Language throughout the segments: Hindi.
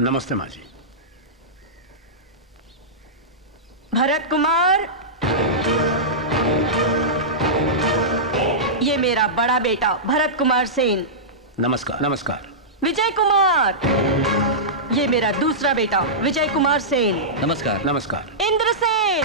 नमस्ते माँ जी। भरत कुमार, ये मेरा बड़ा बेटा भरत कुमार सेन। नमस्कार। नमस्कार। विजय कुमार, ये मेरा दूसरा बेटा विजय कुमार सेन। नमस्कार। नमस्कार। इंद्र सेन,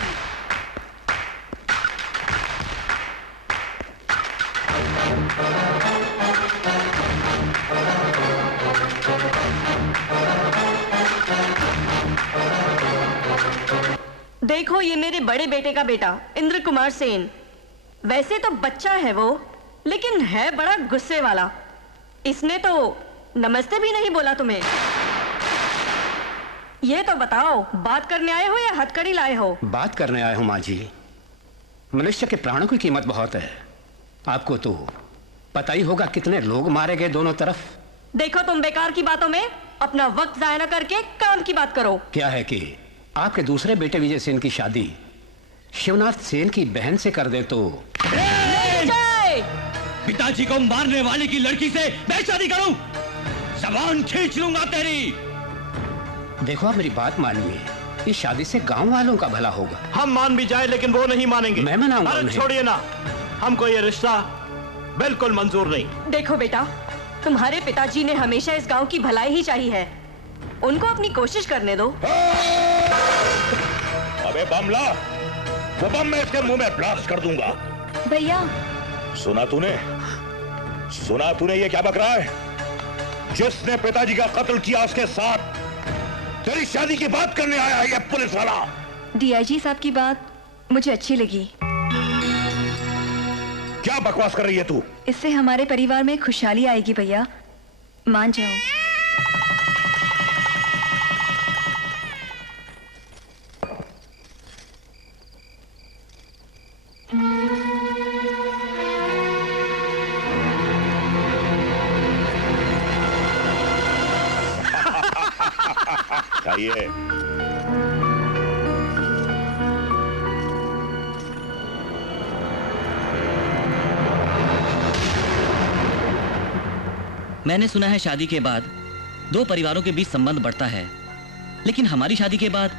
देखो ये मेरे बड़े बेटे का बेटा इंद्र कुमार सेन। वैसे तो बच्चा है वो, लेकिन है बड़ा गुस्से वाला। इसने तो नमस्ते भी नहीं बोला तुम्हें। ये तो बताओ, बात करने आए हो या हथकड़ी लाए हो? बात करने आए हूं माँ जी। मनुष्य के प्राणों की कीमत बहुत है। आपको तो पता ही होगा कितने लोग मारे गए दोनों तरफ। देखो तुम बेकार की बातों में अपना वक्त जाया न करके काम की बात करो। क्या है कि आपके दूसरे बेटे विजय सेन की शादी शिवनाथ सेन की बहन से कर दे तो। पिताजी को मारने वाले की लड़की से मैं शादी करूं? जबान खींच लूंगा तेरी। देखो आप मेरी बात मानिए, इस शादी से गांव वालों का भला होगा। हम मान भी जाए लेकिन वो नहीं मानेंगे। मैं मनाऊंगा उन्हें। छोड़िए ना, हमको ये रिश्ता बिल्कुल मंजूर नहीं। देखो बेटा, तुम्हारे पिताजी ने हमेशा इस गांव की भलाई ही चाहिए है। उनको अपनी कोशिश करने दो। अबे बमला, वो बम मैं इसके मुंह में ब्लास्ट कर दूंगा। भैया, सुना तूने ये क्या बक रहा है? जिसने पिताजी का कत्ल किया उसके साथ तेरी शादी की बात करने आया है ये पुलिस वाला। डीआईजी साहब की बात मुझे अच्छी लगी। क्या बकवास कर रही है तू? इससे हमारे परिवार में खुशहाली आएगी भैया, मान जाओ। चाहिए मैंने सुना है शादी के बाद दो परिवारों के बीच संबंध बढ़ता है, लेकिन हमारी शादी के बाद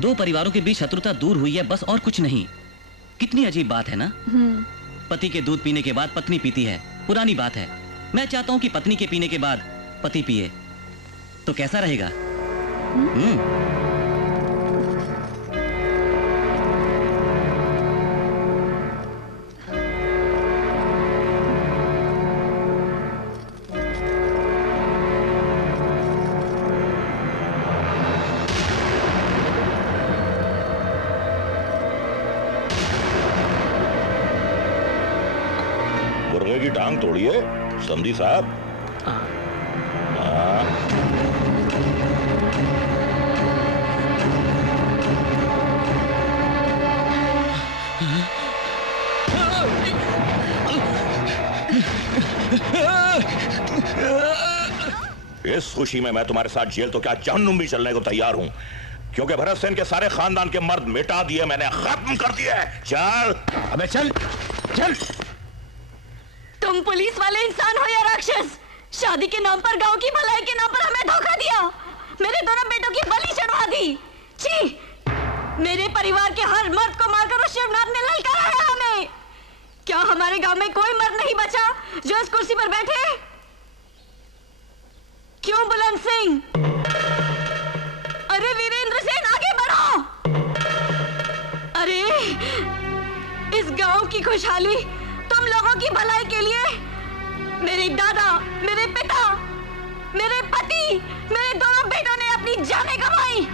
दो परिवारों के बीच शत्रुता दूर हुई है, बस और कुछ नहीं। कितनी अजीब बात है ना? पति के दूध पीने के बाद पत्नी पीती है, पुरानी बात है। मैं चाहता हूं कि पत्नी के पीने के बाद पति पिए, तो कैसा रहेगा? मुर्गे की टांग तोड़िए समधी साहब। इस खुशी में मैं तुम्हारे साथ जेल तो क्या जहन्नुम भी चलने को तैयार हूं, क्योंकि भरत सेन के सारे खानदान के मर्द मिटा दिए मैंने, खत्म कर दिए। चल अबे चल चल। तुम पुलिस वाले इंसान हो या राक्षस? शादी के नाम पर, गांव की भलाई के नाम पर हमें धोखा दिया। मेरे दोनों बेटों की बलि चढ़वा दी। छी! मेरे परिवार के हर मर्द को मारकर उस शिवनाथ ने ललकारा है हमें। क्या हमारे गांव में कोई मर्द नहीं बचा जो इस कुर्सी पर बैठे? क्यों बुलंद सिंह? अरे वीरेंद्र सेन, आगे बढ़ो। अरे इस गांव की खुशहाली, तुम लोगों की भलाई के लिए मेरे दादा, मेरे पिता, मेरे पति, मेरे दोनों बेटों ने अपनी जानें गंवाई,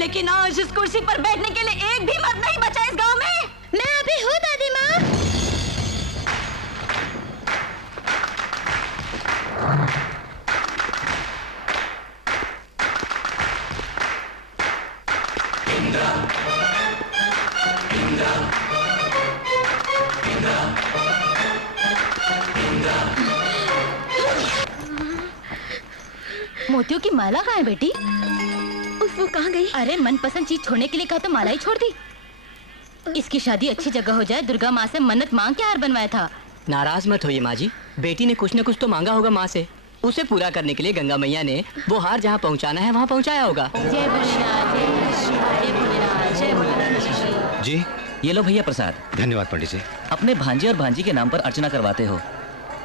लेकिन आज इस कुर्सी पर बैठने के लिए एक भी मर्द नहीं बचा इस गांव में। मैं अभी हूँ दादी माँ। मोतियों की माला कहाँ है बेटी? वो कहाँ गई? अरे मनपसंद चीज छोड़ने के लिए कहा तो माला ही छोड़ दी। इसकी शादी अच्छी जगह हो जाए, दुर्गा माँ से मन्नत मांग के हार बनवाया था। नाराज मत होइए माँ जी, बेटी ने कुछ न कुछ तो मांगा होगा माँ से। उसे पूरा करने के लिए गंगा मैया ने वो हार जहाँ पहुँचाना है वहाँ पहुँचाया होगा। जय भोलेनाथ, जय भोलेनाथ, जय भोलेनाथ। जी ये लो भैया प्रसाद। धन्यवाद पंडित जी। अपने भांजे और भांजी के नाम पर अर्चना करवाते हो,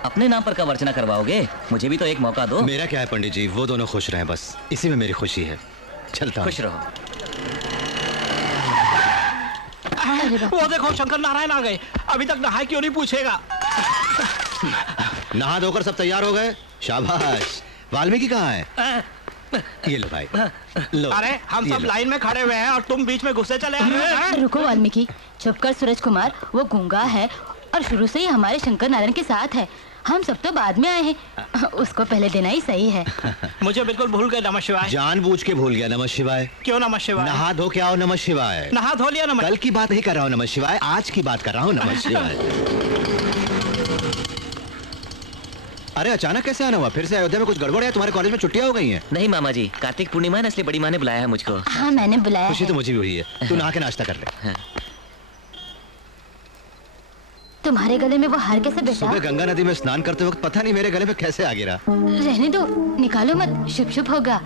अपने नाम पर कब अर्चना करवाओगे? मुझे भी तो एक मौका दो। मेरा क्या है पंडित जी, वो दोनों खुश रहें बस, इसी में मेरी खुशी है। चलता हूं। खुश रहो। वो देखो शंकर नारायण आ गए, अभी तक नहाए क्यों नहीं पूछेगा। नहा धोकर सब तैयार हो गए? शाबाश। वाल्मीकि कहाँ है? ये लो भाई, लो। अरे हम ये सब लो। लाइन में खड़े हुए हैं और तुम बीच में घुसे चले आ रहे हो, हैं? रुको वाल्मीकि, चुप कर सूरज कुमार। वो गूंगा है और शुरू से ही हमारे शंकर नारायण के साथ है। हम सब तो बाद में आए हैं, उसको पहले देना ही सही है। मुझे बिल्कुल भूल गए। नमः शिवाय। जानबूझ के भूल गया। नमः शिवाय। क्यों नमः शिवाय? नहा धो के आओ। नमः शिवाय। नहा धो लिया नमः। कल की बात नहीं कर रहा हूँ नमः शिवाय, आज की बात कर रहा हूँ। नमः शिवाय। अरे अचानक कैसे आना हुआ? फिर से अयोध्या में कुछ गड़बड़ है? तुम्हारे कॉलेज में छुट्टियां हो गई हैं? नहीं मामा जी, कार्तिक पूर्णिमा है ना, इसलिए बड़ी माँ ने बुलाया है मुझको। हाँ मैंने बुलाया खुशी है। तो मुझे भी हुई है। तू नहा के नाश्ता कर ले। तुम्हारे गले में वो हार कैसे बेटा? सुबह गंगा नदी में स्नान करते वक्त पता नहीं मेरे गले में कैसे आ गिरा। रहने दो, निकालो मत, शुभ शुभ होगा।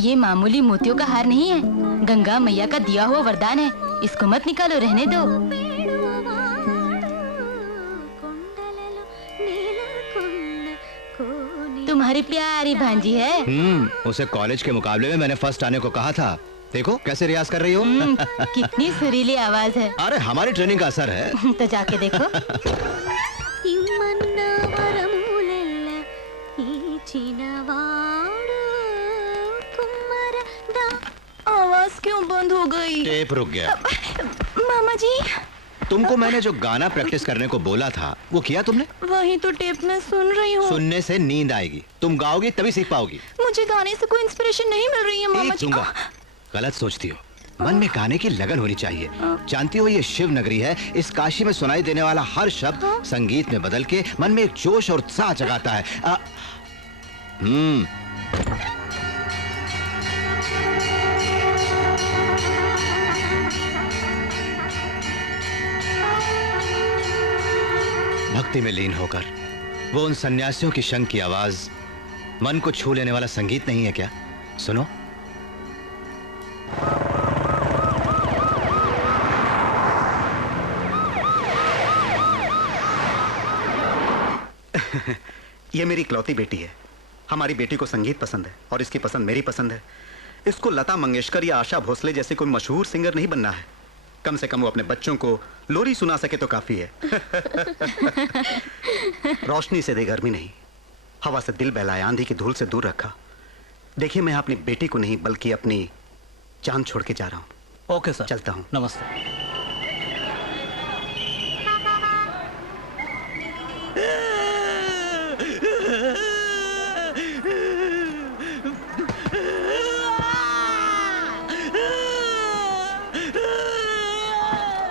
ये मामूली मोतियों का हार नहीं है, गंगा मैया का दिया हुआ वरदान है। इसको मत निकालो, रहने दो। तुम्हारी प्यारी भांजी है। उसे कॉलेज के मुकाबले में मैंने फर्स्ट आने को कहा था। देखो कैसे रियाज कर रही हो। कितनी सुरीली आवाज है। अरे हमारी ट्रेनिंग का असर है। तो जाके देखो। आवाज क्यों बंद हो गई? टेप रुक गया। मामा जी, तुमको मैंने जो गाना प्रैक्टिस करने को बोला था वो किया तुमने? वही तो टेप में सुन रही हूँ। सुनने से नींद आएगी, तुम गाओगी तभी सीख पाओगी। मुझे गाने से कोई इंस्पिरेशन नहीं मिल रही है मामा जी। दूंगा। गलत सोचती हो, मन में गाने की लगन होनी चाहिए। जानती हो ये शिव नगरी है, इस काशी में सुनाई देने वाला हर शब्द संगीत में बदल के मन में एक जोश और उत्साह जगाता है। भक्ति में लीन होकर वो उन सन्यासियों की शंख की आवाज मन को छू लेने वाला संगीत नहीं है क्या? सुनो। ये मेरी इकलौती बेटी है। हमारी बेटी को संगीत पसंद है और इसकी पसंद मेरी पसंद है। इसको लता मंगेशकर या आशा भोसले जैसे कोई मशहूर सिंगर नहीं बनना है। कम से कम वो अपने बच्चों को लोरी सुना सके तो काफी है। रोशनी से दे गर्मी नहीं, हवा से दिल बहलाया, आंधी की धूल से दूर रखा। देखिए मैं अपनी बेटी को नहीं बल्कि अपनी जान छोड़ के जा रहा हूँ। ओके सर, चलता हूँ। नमस्ते।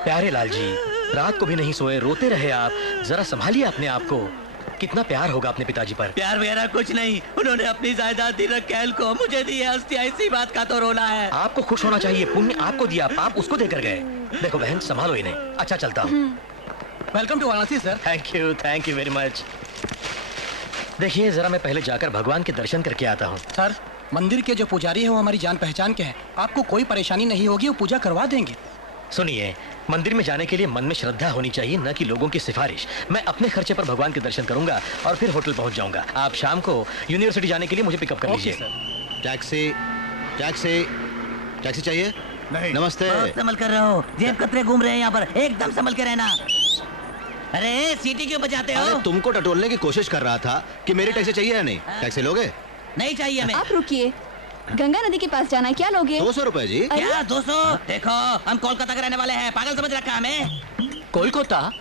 प्यारे लाल जी, रात को भी नहीं सोए, रोते रहे आप। जरा संभालिए अपने आप को। कितना प्यार होगा अपने पिताजी पर। प्यार वगैरह कुछ नहीं, उन्होंने अपनी जायदाद दी रखेल को, मुझे दी है हस्तियां, इसी बात का तो रोना है। आपको खुश होना चाहिए, पुण्य आपको दिया, आप उसको देकर गए। देखो बहन, संभालो इन्हें। अच्छा चलता हूँ। Welcome to Varanasi sir. Thank you very much. देखिए जरा मैं पहले जाकर भगवान के दर्शन करके आता हूँ। सर, मंदिर के जो पुजारी है वो हमारी जान पहचान के हैं। आपको कोई परेशानी नहीं होगी, वो पूजा करवा देंगे। सुनिए, मंदिर में जाने के लिए मन में श्रद्धा होनी चाहिए, न कि लोगों की सिफारिश। मैं अपने खर्चे पर भगवान के दर्शन करूंगा और फिर होटल पहुंच जाऊंगा। आप शाम को यूनिवर्सिटी जाने के लिए मुझे पिकअप कर लीजिए। टैक्सी टैक्सी टैक्सी चाहिए? नहीं। नमस्ते। संभल कर रहो, जेब कतरे घूम रहे हैं यहाँ पर, एकदम संभल के रहना। अरे सीटी क्यों बजाते हो? अरे तुमको टटोलने की कोशिश कर रहा था कि मेरी टैक्सी चाहिए या नहीं। टैक्सी लोगे? नहीं चाहिए हमें। आप रुकिए, गंगा नदी के पास जाना है, क्या लोगे? 200 रुपए जी। क्या 200? देखो हम कोलकाता के रहने वाले हैं, पागल समझ रखा हमें। कोलकाता?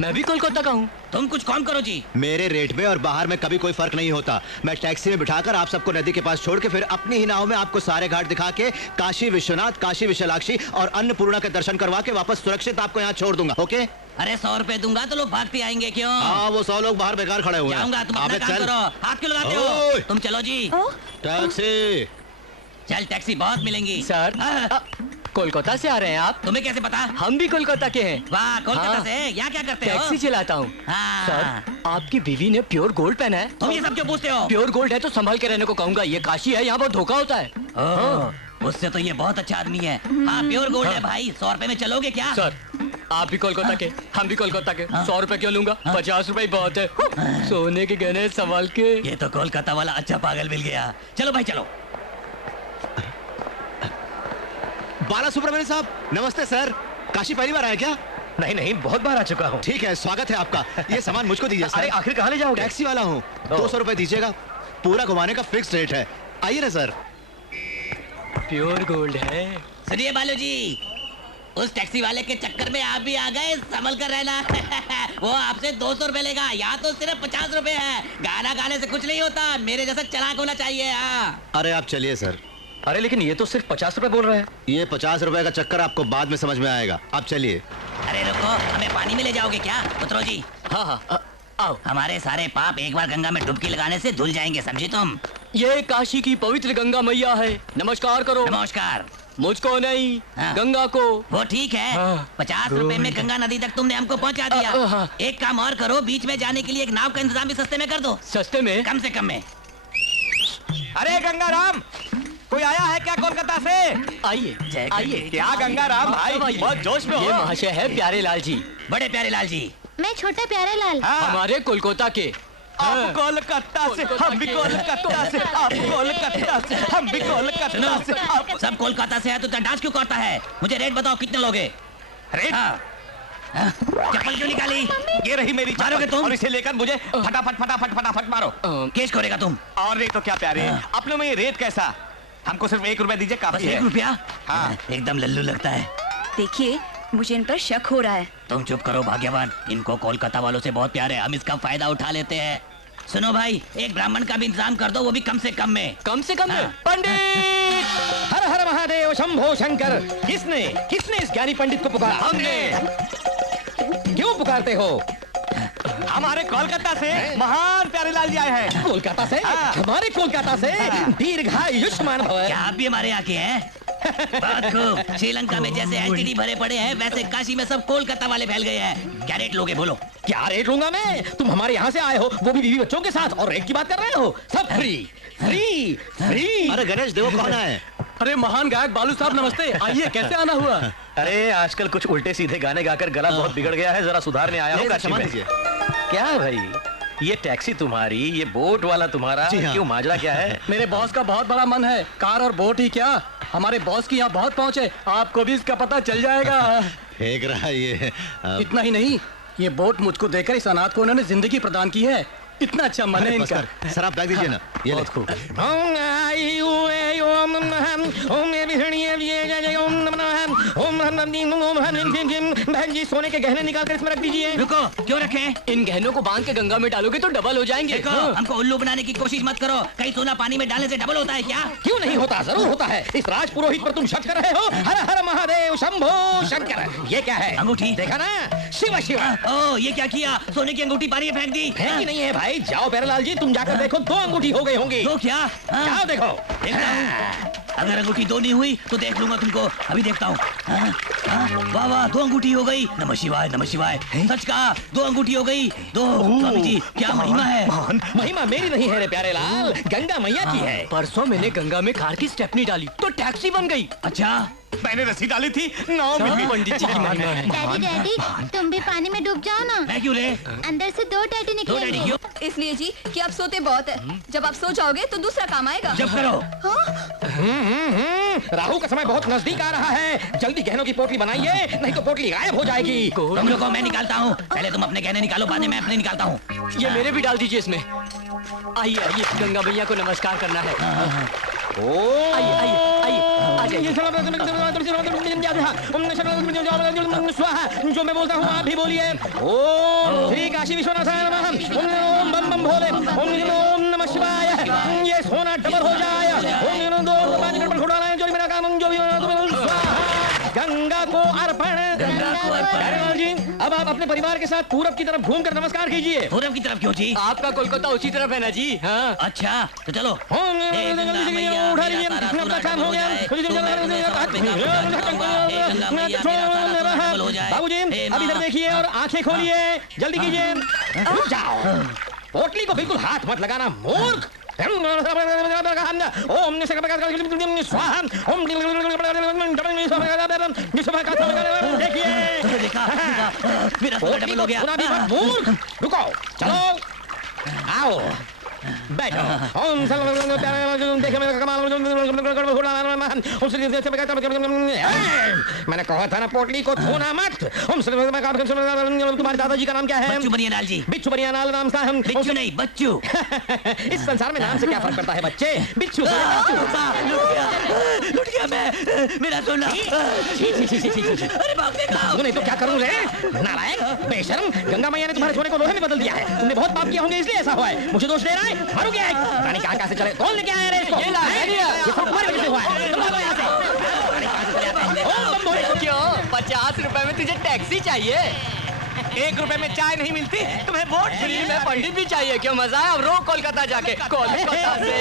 मैं भी कोलकाता का हूँ। तुम कुछ कम करो जी। मेरे रेट में और बाहर में कभी कोई फर्क नहीं होता। मैं टैक्सी में बिठाकर आप सबको नदी के पास छोड़ के फिर अपनी ही नाव में आपको सारे घाट दिखा के काशी विश्वनाथ, काशी विशालाक्षी और अन्नपूर्णा के दर्शन करवा के वापस सुरक्षित आपको यहाँ छोड़ दूंगा। ओके? अरे 100 रुपए दूंगा तो लोग भागते आएंगे क्यों? हाँ, वो 100 लोग बाहर बेकार खड़े हुए हैं। जाऊंगा, तुम अपना अबे काम चल। करो। हाथ क्यों लगाते हो? ओए। तुम चलो जी। टैक्सी। चल टैक्सी बहुत मिलेंगी। सर, कोलकाता से आ रहे हैं आप? तुम्हें कैसे पता? हम भी कोलकाता के हैं। वाह, कोलकाता हाँ। से। यहाँ क्या करते हो? टैक्सी चलाता हूँ। हाँ। सर, आपकी बीवी ने प्योर गोल्ड पहना है। तुम ये सब क्यों पूछते हो? प्योर गोल्ड है तो संभाल के रहने को कहूँगा। ये काशी है, यहाँ बहुत धोखा होता है। उससे तो ये बहुत अच्छा आदमी है। हाँ, प्योर गोल्ड है भाई। 100 रुपए में चलोगे क्या? सर, आप भी कोलकाता के, हम भी कोलकाता के। 100 रुपए क्यों लूंगा? 50 रुपए बहुत है। सोने के गहने संभाल के। ये तो कोलकाता वाला अच्छा पागल मिल गया। चलो भाई चलो। बाला सुब्रमण्यम साहब, नमस्ते सर। काशी पहली बार आए क्या? नहीं नहीं, बहुत बार आ चुका हूँ। ठीक है, स्वागत है आपका। ये सामान मुझको दीजिए सर। अरे आखिर कहाँ ले जाओगे? टैक्सी वाला हूँ, 200 रुपए दीजिएगा। पूरा घुमाने का फिक्स रेट है। आइए ना सर। प्योर गोल्ड है। सुनिए बालू जी, उस टैक्सी वाले के चक्कर में आप भी आ गए। संभल कर रहना। वो आपसे 200 रुपए लेगा, यहाँ तो सिर्फ 50 रुपए है। गाना गाने से कुछ नहीं होता, मेरे जैसा चालाक होना चाहिए। हाँ। अरे आप चलिए सर। अरे लेकिन ये तो सिर्फ 50 रुपए बोल रहे हैं। ये 50 रुपए का चक्कर आपको बाद में समझ में आएगा। आप चलिए। अरे रुको, हमें पानी में ले जाओगे क्या पुत्रो जी? हाँ हाँ, आओ। हमारे सारे पाप एक बार गंगा में डुबकी लगाने से धुल जाएंगे, समझी तुम? ये काशी की पवित्र गंगा मैया है। नमस्कार करो। नमस्कार। मुझको नहीं, हाँ। गंगा को। वो ठीक है। हाँ। 50 रुपए में गंगा नदी तक तुमने हमको पहुंचा दिया। हाँ। एक काम और करो, बीच में जाने के लिए एक नाव का इंतजाम भी सस्ते में कर दो। सस्ते में? कम से कम में। अरे गंगाराम, कोई आया है क्या कोलकाता से? आइए आइए। क्या गंगाराम भाई, बहुत जोश में हो। ये महाशय है प्यारे लाल जी। बड़े प्यारे लाल जी। मैं छोटा प्यारे लाल। हमारे कोलकाता के। आप कोलकाता से, हम भी कोलकाता से। आप कोलकाता से, हम भी कोलकाता से। आप सब कोलकाता से है तो डांस क्यों करता है? मुझे रेट बताओ, कितने लोगे? रेट? हाँ। चप्पल क्यों निकाली? ये रही मेरी मारोगे चप्पल, तुम? और इसे लेकर मुझे फटाफट मारो। केस करेगा तुम? और नहीं तो क्या प्यारे, अपने में ये रेट कैसा? हमको सिर्फ 1 रुपया दीजिए, बस काफी है। 1 रुपया? हाँ। एकदम लल्लू लगता है। देखिए, मुझे इन पर शक हो रहा है। तुम चुप करो भाग्यवान, इनको कोलकाता वालों से बहुत प्यार है, हम इसका फायदा उठा लेते हैं। सुनो भाई, एक ब्राह्मण का भी इंतजाम कर दो, वो भी कम से कम में। कम से कम में? हाँ। पंडित! हर हर महादेव शंभो शंकर। किसने इस ज्ञानी पंडित को पुकारा? हमने। क्यों पुकारते हो? हमारे कोलकाता से महान प्यारे लाल जी आए हैं। कोलकाता से? हाँ। हमारे कोलकाता से? दीर्घायुष्मान भव। क्या आप भी हमारे यहाँ के हैं? बहुत खूब। श्रीलंका में जैसे एलटीडी भरे पड़े हैं, वैसे काशी में सब कोलकाता वाले फैल गए हैं। क्या रेट लोगे बोलो? क्या रेट लूंगा मैं? तुम हमारे यहाँ से आए हो, वो भी बीवी बच्चों के साथ, और रेट की बात कर रहे हो? सब फ्री फ्री फ्री। अरे गणेश देखो कौन है। अरे महान गायक बालू साहब नमस्ते। आइए, कैसे आना हुआ? अरे आजकल कुछ उल्टे सीधे गाने गाकर गला बहुत बिगड़ गया है, जरा सुधारने आया हूँ। सामान दीजिए। क्या भाई, ये टैक्सी तुम्हारी, ये बोट वाला तुम्हारा, जी हाँ। क्यों माजरा क्या है? मेरे बॉस का बहुत बड़ा मन है, कार और बोट ही क्या, हमारे बॉस की यहाँ बहुत पहुँच है। आपको भी इसका पता चल जाएगा। फेंक रहा है ये। इतना ही नहीं, ये बोट मुझको देकर इस अनाथ को उन्होंने जिंदगी प्रदान की है। इतना अच्छा मन है इनका। सर आप बैग दीजिए ना। ये बहुत खूब। बहन जी, सोने के गहने निकाल कर इसमें रख दीजिए। रुको, क्यों रखे? इन गहनों को बांध के गंगा में डालोगे तो डबल हो जाएंगे। देखो, हमको उल्लू बनाने की कोशिश मत करो। कहीं सोना पानी में डालने से डबल होता है क्या? क्यों नहीं होता? जरूर होता है। इस राज पुरोहित पर तुम शक कर रहे हो? हर हर महादेव शंभो शंकर। ये क्या है? अंगूठी। देखा ना? शिव शिव। ओ, ये क्या किया? सोने की अंगूठी पानी में फेंक दी। फेंकी नहीं है भाई, जाओ प्यारेलाल जी, तुम जाकर देखो, 2 अंगूठी हो गई होंगी। तो क्या? जाओ देखो। देखता हूँ। अगर अंगूठी 2 नहीं हुई तो देख लूंगा तुमको। अभी देखता हूँ। वाह वाह, 2 अंगूठी हो गई। नमः शिवाय नमः शिवाय। सच कहा, 2 अंगूठी हो गई। 2। स्वामी जी, क्या महिमा है? महिमा मेरी नहीं है रे प्यारेलाल, गंगा मैया की है। परसों मैंने गंगा में कार की स्टेपनी डाली तो टैक्सी बन गई। अच्छा, मैंने रस्सी डाली थी, नाव में भी। पंडित जी की महिमा है। डैडी डैडी, तुम भी पानी में डूब जाओ ना। मैं क्यों रे? अंदर से 2 टैटू दो डैडी निकलेंगे। क्यों? इसलिए जी कि आप सोते बहुत है। जब आप सो जाओगे तो दूसरा काम आएगा। जब करो। राहु का समय बहुत नजदीक आ रहा है, जल्दी गहनों की पोटली बनाइए, नहीं तो पोटली गायब हो जाएगी। तुम लोगों को मैं निकालता हूँ। पहले तुम अपने गहने निकालो, बाद में मैं अपने निकालता हूँ। ये मेरे भी डाल दीजिए इसमें। आइए आइए, गंगा मैया को नमस्कार करना है। आइए आइए आइए, आ जाइए। जो मैं बोलता हूँ आप भी बोलिए। ओम श्री काशी विश्वनाथाय नमः। ओम बम बम भोले। ओम नमः शिवाय। ये सोना डबल हो जाए। ओम 2 5 गड़बड़ घोटाला, जो भी मेरा काम, जो भी स्वाहा। गंगा को अर्पण। गंगा को अर्पण। प्यारेलाल जी, अब आप अपने परिवार के साथ पूरब की तरफ घूमकर नमस्कार कीजिए। पूरब की तरफ क्यों जी? आपका कोलकाता उसी तरफ है ना जी। हाँ अच्छा तो चलो। उठा लीजिए, अपना काम हो गया। बाबूजी अब इधर देखिए और आंखें खोलिए, जल्दी कीजिए। रुक जाओ, पोटली को बिल्कुल हाथ मत लगाना मूर्ख। ओम देखिए, मेरा डबल हो गया। मूर्ख, रुको, चलो, आओ, बैठो। मैंने कहा था ना पोटली को छूना मत। तुम्हारे दादाजी का नाम क्या है? बच्चू बनियालाल जी। बिच्छू बनियालाल नाम था। हम बिच्छू नहीं, बच्चू। इस संसार में नाम से क्या फर्क पड़ता है बच्चे? बिच्छू लुट गया मैं, मेरा सोना। अरे बाप रे बाप। नहीं तो क्या करूं रे? नालायक, बेशर्म, गंगा मैया ने तुम्हारे सोने को लोहे में बदल दिया है। तुमने बहुत पाप किया होंगे इसलिए ऐसा हुआ है। मुझे दोष दे रहा है? मारू क्या है? रानी कहाँ से चले? कौन लेके आया रे इसको? ये सब तुम्हारी वजह से हुआ है। तुम लोग यहाँ से। रानी कहाँ से चले आते हैं? क्यों? 50 रुपए में तुझे टैक्सी चाहिए? 1 रुपए में चाय नहीं मिलती? तुम्हें वोट फ्री में पंडित भी चाहिए? क्यों मजा है? अब रो कोलकाता जाके। कोलकाता से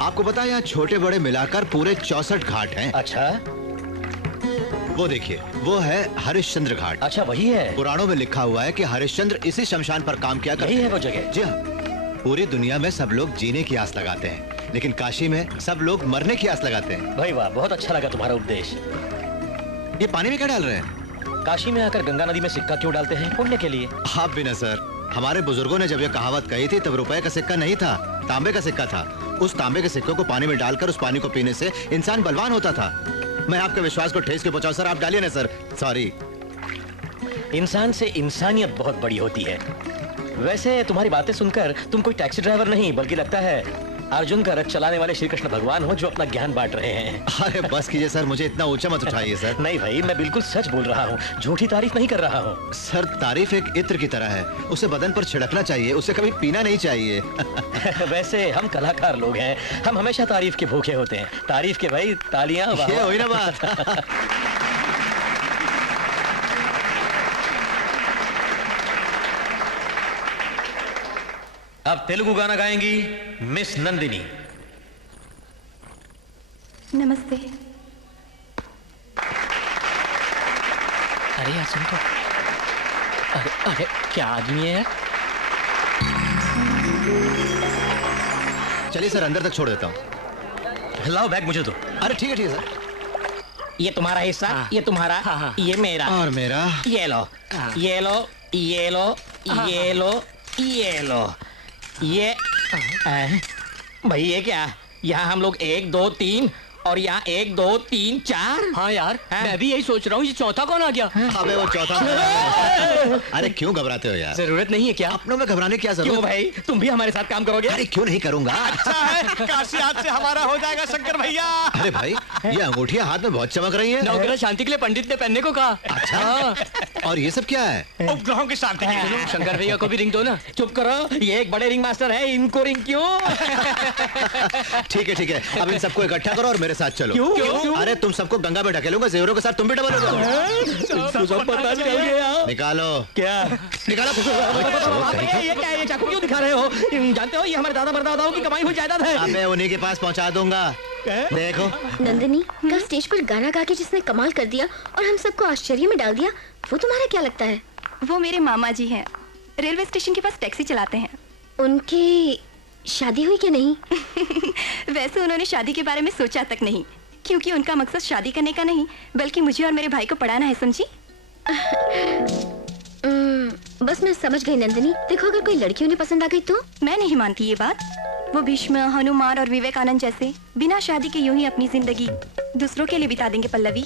आपको पता है यहाँ छोटे बड़े मिलाकर पूरे 64 घाट हैं। अच्छा, वो देखिए, वो है हरिश्चंद्र घाट। अच्छा वही है। पुराणों में लिखा हुआ है कि हरिश्चंद्र इसी शमशान पर काम किया करते यही है हैं। वो जगह। जी हाँ, पूरी दुनिया में सब लोग जीने की आस लगाते हैं, लेकिन काशी में सब लोग मरने की आस लगाते हैं। भाई वाह, बहुत अच्छा लगा तुम्हारा उपदेश। ये पानी में क्या डाल रहे हैं? काशी में आकर गंगा नदी में सिक्का क्यों डालते हैं? पुण्य के लिए। आप भी ना सर, हमारे बुजुर्गों ने जब ये कहावत कही थी तब रुपए का सिक्का नहीं था, तांबे का सिक्का था। उस तांबे के सिक्कों को पानी में डालकर उस पानी को पीने से इंसान बलवान होता था। मैं आपके विश्वास को ठेस के पहुंचाऊं सर, आप डालिए ना सर। सॉरी। इंसान से इंसानियत बहुत बड़ी होती है। वैसे तुम्हारी बातें सुनकर तुम कोई टैक्सी ड्राइवर नहीं बल्कि लगता है अर्जुन का रथ चलाने वाले श्री कृष्ण भगवान हो जो अपना ज्ञान बांट रहे हैं। अरे बस कीजिए सर, मुझे इतना ऊंचा मत उठाइए सर। नहीं भाई, मैं बिल्कुल सच बोल रहा हूँ, झूठी तारीफ नहीं कर रहा हूँ। सर तारीफ एक इत्र की तरह है, उसे बदन पर छिड़कना चाहिए, उसे कभी पीना नहीं चाहिए। वैसे हम कलाकार लोग हैं, हम हमेशा तारीफ के भूखे होते हैं। तारीफ के भाई तालियां। ये हुई ना बात। अब तेलुगु गाना गाएंगी मिस नंदिनी। नमस्ते। अरे यार सुन तो। अरे क्या आदमी है यार? चलिए सर, अंदर तक छोड़ देता हूँ। लाओ बैग मुझे दो। अरे ठीक है सर। ये तुम्हारा हिस्सा, ये तुम्हारा, ये मेरा और मेरा। ये लो, ये लो, ये लो, ये लो, ये लो, ये भाई ये क्या? यहाँ हम लोग 1 2 3 और यहाँ 1 2 3 4। हाँ यार, मैं भी यही सोच रहा हूँ, ये चौथा कौन आ गया? अबे वो चौथा। अरे क्यों घबराते हो यार? जरूरत नहीं है क्या? अपनों में घबराने की क्या जरूरत? क्यों भाई, तुम भी हमारे साथ काम करोगे? अरे क्यों नहीं करूंगा। अच्छा है, काशी हाथ से हमारा हो जाएगा शंकर भैया। अरे भाई, ये अंगूठियां हाथ में बहुत चमक रही हैं। नवग्रह शांति के लिए पंडित ने पहनने को कहा। अच्छा, और ये सब क्या है? उपग्रहों की शांति के लिए। शंकर भैया को भी रिंग दो ना। चुप करो, ये एक बड़े रिंग मास्टर है, इनको रिंग क्यों? ठीक है ठीक है, अब इन सबको इकट्ठा करो और मेरे साथ चलो। क्यों? अरे तुम सबको गंगा में ढकेलूंगा, जेवरों के साथ तुम भी डबल हो जाओ। सब पता चल गया। निकालो। क्या निकालो। ये क्या है? ये चाकू क्यों दिखा रहे हो? जानते हो ये हमारे दादा परदादाओं की कमाई हुई जायदाद है। मैं उन्हीं के पास पहुंचा दूंगा। देखो नंदिनी, कल स्टेज पर गाना गा के जिसने कमाल कर दिया और हम सबको आश्चर्य में डाल दिया, वो तुम्हारा क्या लगता है? वो मेरे मामा जी हैं, रेलवे स्टेशन के पास टैक्सी चलाते हैं। उनकी शादी हुई कि नहीं? वैसे उन्होंने शादी के बारे में सोचा तक नहीं, क्योंकि उनका मकसद शादी करने का नहीं बल्कि मुझे और मेरे भाई को पढ़ाना है, समझी? बस मैं समझ गई नंदिनी। देखो, अगर कोई लड़की उन्हें पसंद आ गई तो? मैं नहीं मानती ये बात। वो भीष्म, हनुमान और विवेकानंद जैसे बिना शादी के यूं ही अपनी जिंदगी दूसरों के लिए बिता देंगे पल्लवी।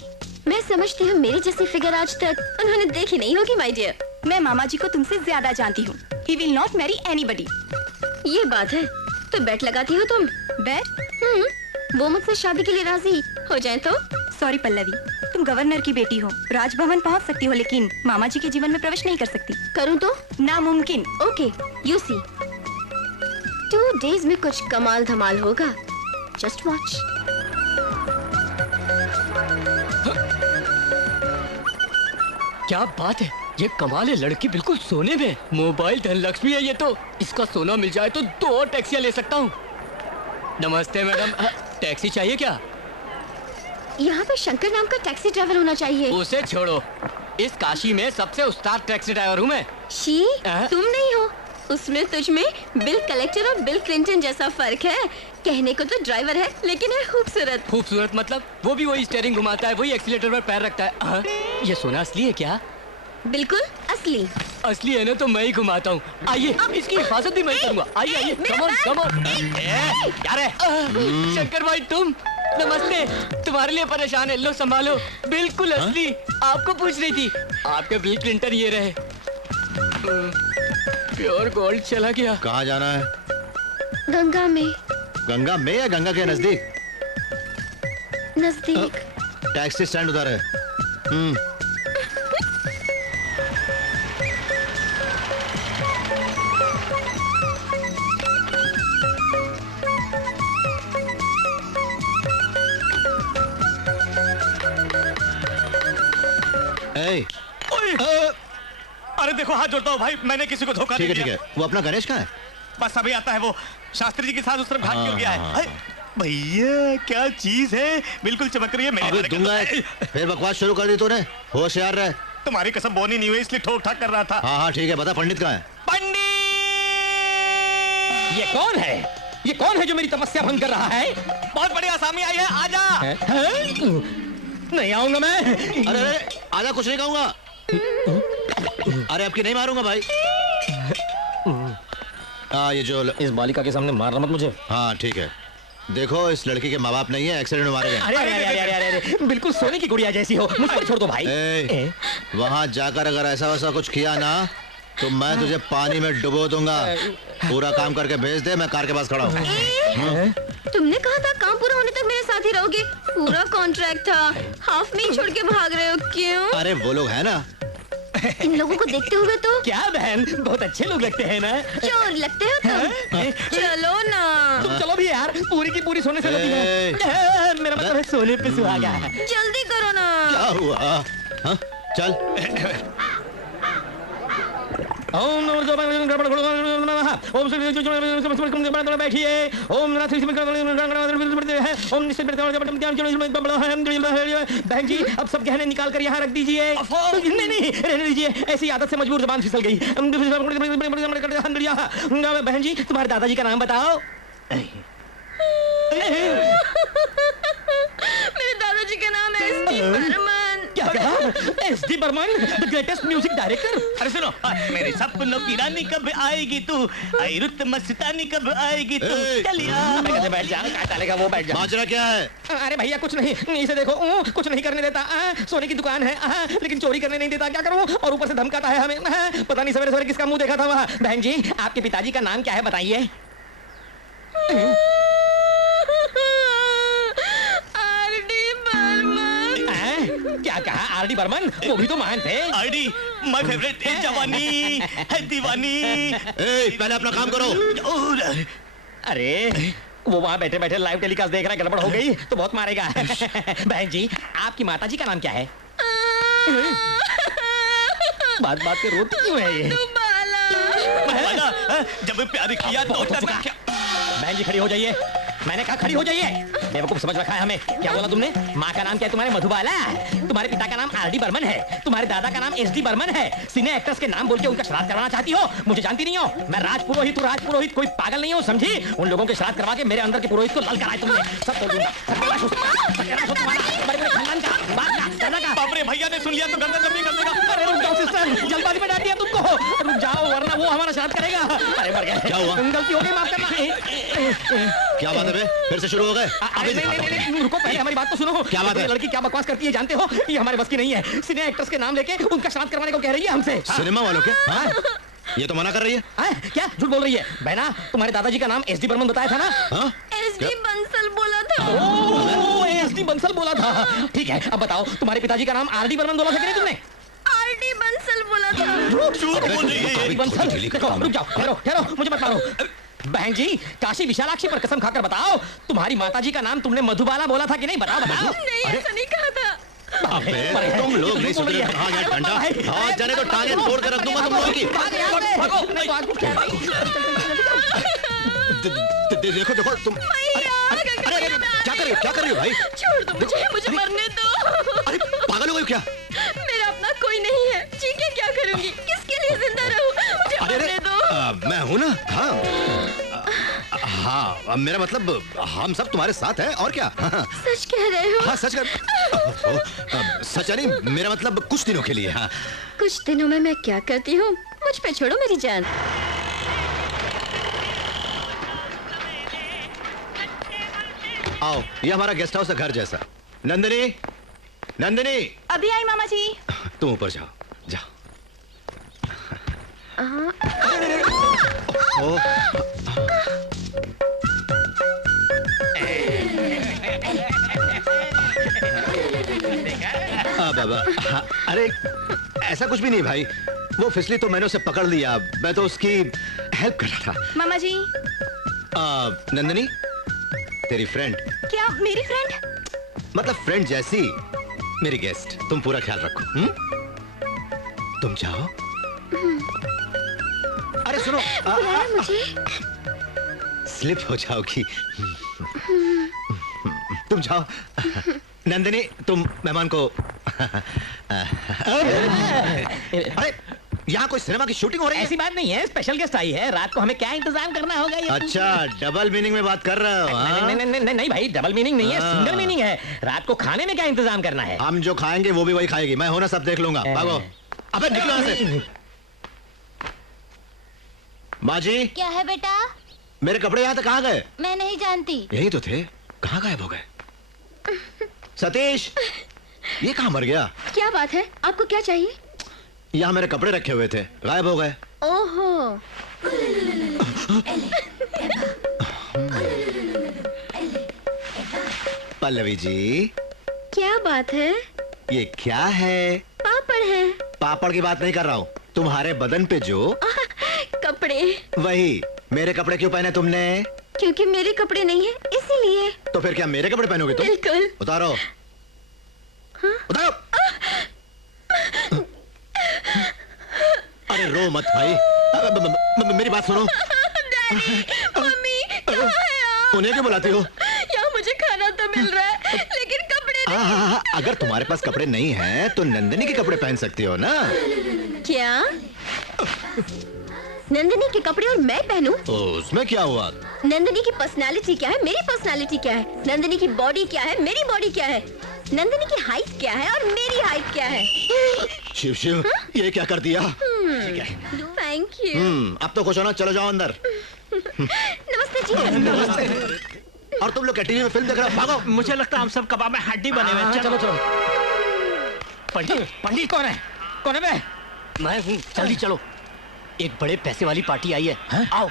मैं समझती हूँ मेरी जैसी फिगर आज तक उन्होंने देखी नहीं होगी माय डियर। मैं मामा जी को तुमसे ज्यादा जानती हूँ। He will not marry anybody। ये बात है, तो बेट लगाती हो तुम? बेट? वो मुझसे शादी के लिए राजी हो जाए तो? सॉरी पल्लवी, तुम गवर्नर की बेटी हो, राजभवन पहुँच सकती हो लेकिन मामा जी के जीवन में प्रवेश नहीं कर सकती। करूँ तो? नामुमकिन। ओके, यू सी, 2 days में कुछ कमाल धमाल होगा। Just watch. क्या बात है, ये कमाल है, लड़की बिल्कुल सोने में। मोबाइल धनलक्ष्मी है ये तो, इसका सोना मिल जाए तो 2 और टैक्सियां ले सकता हूँ। नमस्ते मैडम, टैक्सी चाहिए क्या? यहाँ पे शंकर नाम का टैक्सी ड्राइवर होना चाहिए। उसे छोड़ो, इस काशी में सबसे उस्ताद टैक्सी ड्राइवर हूँ मैं। शी, तुम नहीं हो, उसमें तुझ में बिल कलेक्टर और बिल क्लिंटन जैसा फर्क है। कहने को तो ड्राइवर है लेकिन है खूबसूरत। खूबसूरत मतलब? वो भी वही स्टीयरिंग घुमाता है, वही एक्सीलेटर पर पैर रखता है। ये सोना असली है क्या? बिल्कुल असली। असली है ना तो मैं ही घुमाता हूँ। आइए, इसकी हिफाजत भी मैं करूँगा। आइए आइए, कम ऑन कम ऑन। क्या रे? शंकर भाई तुम, नमस्ते। तुम्हारे लिए परेशान है, लो संभालो। बिल्कुल असली, आपको पूछ रही थी। आपके बिल क्लिंटन ये रहे। प्योर गोल्ड चला गया। कहाँ जाना है? गंगा में। गंगा में या गंगा के नजदीक? नजदीक। टैक्सी स्टैंड उधर है। अरे देखो, हाथ जोड़ता हूँ भाई, मैंने किसी को धोखा नहीं दिया। ठीक है। वो अपना गणेश कहाँ है? बस अभी आता है, वो शास्त्री जी के साथ उस तरफ भाग क्यों गया है? भैया क्या चीज है, बिल्कुल चमक रही है। अबे दूंगा, फिर बकवास शुरू कर दी तूने। होशियार रहे। तुम्हारी कसम बोनी नहीं हुई इसलिए ठोक ठाक कर रहा था। हाँ ठीक है, बता पंडित कहाँ है? पंडित! ये कौन है? ये कौन है जो मेरी तपस्या भंग कर रहा है? बहुत बड़ी आसामी आई है, आजा। नहीं आऊंगा मैं। अरे आजा, कुछ नहीं कहूंगा। अरे आपकी नहीं मारूंगा भाई। ये जो इस बालिका के सामने मारना मत मुझे। हाँ ठीक है। देखो, इस लड़की के माँ बाप नहीं है, एक्सीडेंट में मारे गए। अरे अरे अरे अरे अरे, बिल्कुल सोने की गुड़िया जैसी हो, मुझ पर छोड़ दो भाई। वहाँ जाकर अगर ऐसा वैसा कुछ किया ना तो मैं तुझे पानी में डुबो दूंगा। पूरा काम करके भेज दे, मैं कार के पास खड़ा हूँ। तुमने कहा था काम पूरा होने तक मेरे साथ ही रहोगे। पूरा कॉन्ट्रैक्ट था, हाफ में ही छोड़ के भाग रहे हो, क्यों? अरे वो लोग है ना। इन लोगों को देखते हुए तो क्या बहन, बहुत अच्छे लोग लगते हैं ना। चोर लगते हो तुम। चलो ना। तुम चलो भी यार, पूरी की पूरी सोने से लगी है। मेरा मतलब है सोने पे सुहागा। जल्दी करो ना। क्या हुआ? हाँ? चल। ओम बैठिए। ओम बहन जी, अब सब गहने निकाल कर यहाँ रख दीजिए। नहीं, रहने दीजिए, ऐसी आदत से मजबूर जुबान फिसल गई। बहन जी, तुम्हारे दादाजी का नाम बताओ। मेरे दादाजी का नाम है एस.डी. बर्मन। क्या कहा? S D. Burman, the greatest music director. अरे सुनो, मेरे सपनों की रानी कब आएगी तू, आई रुत मस्तानी कब आएगी तू। चलिए बैठ जा, क्या डालेगा वो, बैठ जा। माजरा क्या है? अरे भैया कुछ नहीं, इसे देखो, कुछ नहीं करने देता। सोने की दुकान है लेकिन चोरी करने नहीं देता, क्या करूं? और ऊपर से धमकाता है हमें। पता नहीं सवेरे सवेरे किसका मुंह देखा था वहाँ। बहन जी, आपके पिताजी का नाम क्या है बताइए? क्या कहा? आर.डी. बर्मन? वो भी तो महान थे। आर.डी. माय फेवरेट है, जवानी है दीवानी। पहले अपना काम करो। अरे वो वहाँ बैठे बैठे लाइव टेलीकास्ट देख रहा है, गड़बड़ हो गई तो बहुत मारेगा। बहन जी, आपकी माताजी का नाम क्या है? बात बात पे रोती क्यों है ये? जब प्यार किया तो बहन जी खड़ी हो जाइए। मैंने कहा खड़ी हो जाइए। बेवकूफ समझ रखा है हमें। क्या बोला तुमने? माँ का नाम क्या है तुम्हारे? मधुबाला। तुम्हारे पिता का नाम आर.डी. बर्मन है। तुम्हारे दादा का नाम एस.डी. बर्मन है। सिने एक्टर्स के नाम बोल के उनका श्राद्ध करवाना चाहती हो? मुझे जानती नहीं हो? मैं राजपुरोहित हूँ, राजपुरोहित। कोई पागल नहीं हो, समझी? उन लोगों के श्राद्ध करवा के मेरे अंदर के पुरोहित को लल कराए तुमने। सब तोड़ दूंगा। बाप रे, भैया ने सुन लिया तो गर्दन जमीन कर देगा। अरे रुक जाओ सिस्टर, जल्दबाजी में डाल दिया तुमको। रुक जाओ वरना वो हमारा श्राद्ध करेगा। अरे मर गए। क्या हुआ? गलती हो गई, माफ करना। क्या बात है बे? फिर से शुरू हो गए? नहीं, रुको, पहले हमारी बात तो सुनो। क्या बात है? लड़की क्या बकवास करती है जानते हो? ये हमारे बस की नहीं है। सिने एक्टर्स के नाम लेके उनका श्राद्ध करवाने को कह रही है हमसे। सिनेमा वालों के? हाँ? ये तो मना कर रही है। क्या झूठ बोल रही है? बहना, तुम्हारे दादाजी का नाम एस.डी. बर्मन बताया था ना? एस.डी. बंसल बोला था। एस.डी. बंसल बोला था। ठीक है, अब बताओ तुम्हारे पिताजी का नाम आर.डी. बर्मन बोला था कि नहीं तुमने? आर.डी. बंसल बोला था। झूठ बोल रही है। बंसल, देखो, रुक जाओ, ठहरो, मुझे मत मारो। बहन जी, काशी विशालाक्षी पर कसम खाकर बताओ, तुम्हारी माताजी का नाम तुमने मधुबाला बोला था कि नहीं? बताओ। नहीं, ऐसा नहीं कहा था। अबे तुम लोग नहीं सुधरे। हाँ यार ठंडा, हाँ जाने तो टांगे तोड़ के रख दूंगा तुम लोगों की। देखो देखो तुम, अरे क्या कर रही हो भाई? छोड़ दो मुझे मरने दो। अरे पागल हो गई क्या? मेरा अपना कोई नहीं है, जी के क्या करूंगी? किसके लिए जिंदा रहूं? मुझे मरने दो। मैं हूं ना। हाँ मेरा मतलब हम सब तुम्हारे साथ हैं और क्या। सच कह रहे हो? हाँ सच सच नहीं, मेरा मतलब कुछ दिनों के लिए। हाँ कुछ दिनों में मैं क्या करती हूँ मुझ पे छोड़ो मेरी जान। आओ, ये हमारा गेस्ट हाउस है, घर जैसा। नंदिनी, नंदिनी। अभी आई मामा जी। तुम ऊपर जाओ, जाओ। बाबा, अरे ऐसा कुछ भी नहीं भाई, वो फिसली तो मैंने उसे पकड़ लिया, मैं तो उसकी हेल्प कर रहा था। मामा जी। नंदिनी, तेरी फ्रेंड। क्या मेरी फ्रेंड? मतलब फ्रेंड जैसी मेरी गेस्ट, तुम पूरा ख्याल रखो। तुम जाओ। अरे सुनो, मुझे स्लिप हो जाओगी। तुम जाओ। नंदिनी, तुम मेहमान को अरे यहाँ कोई सिनेमा की शूटिंग हो रही है? ऐसी बात नहीं है, स्पेशल गेस्ट आई है, रात को हमें क्या इंतजाम करना होगा ये। अच्छा, डबल मीनिंग में बात कर रहे हो? नहीं भाई, डबल मीनिंग नहीं है, सिंगल मीनिंग है। रात को खाने में क्या इंतजाम करना है? हम जो खाएंगे वो भी वही खाएगी, मैं होना सब देख लूंगा। भागो, अबे निकलो यहाँ से। माँ जी। क्या है बेटा? मेरे कपड़े यहाँ तक कहाँ गए? मैं नहीं जानती। यही तो थे, कहाँ गायब हो गए? सतीश, ये कहाँ मर गया? क्या बात है, आपको क्या चाहिए? यहाँ मेरे कपड़े रखे हुए थे, गायब हो गए। ओहो। पल्लवी जी। क्या बात है? ये क्या है? पापड़ है। पापड़ की बात नहीं कर रहा हूँ, तुम्हारे बदन पे जो कपड़े। वही। मेरे कपड़े क्यों पहने तुमने? क्योंकि मेरे कपड़े नहीं है, इसीलिए। तो फिर क्या मेरे कपड़े पहनोगे तुम? बिल्कुल। उतारो। हाँ? उतारो। अरे रो मत भाई, मेरी बात सुनो। डैडी, मम्मी, कहाँ है आप? उन्हें क्यों बुलाती हो? यहाँ मुझे खाना तो मिल रहा है, लेकिन कपड़े नहीं। अगर तुम्हारे पास कपड़े नहीं हैं, तो नंदिनी के कपड़े पहन सकती हो ना? क्या? नंदिनी के कपड़े और मैं पहनूं? उसमें क्या हुआ? नंदिनी की पर्सनालिटी क्या है, मेरी पर्सनालिटी क्या है? नंदिनी की बॉडी क्या है, मेरी बॉडी क्या है? नंदिनी की हाइट क्या है और मेरी हाइट क्या है? शिव शिव, ये क्या कर दिया? Thank you. अब तो खुश होना, चलो जाओ अंदर। नमस्ते जी। नमस्ते। और तुम लोग टीवी में फिल्म देख रहे हो? भागो। मुझे लगता है हम सब कबाब में हड्डी बने हुए हैं। चलो चलो। पंडित, पंडित कौन है? कौन है बे? मैं हूँ, जल्दी चलो। एक बड़े पैसे वाली पार्टी आई है, है? आओ।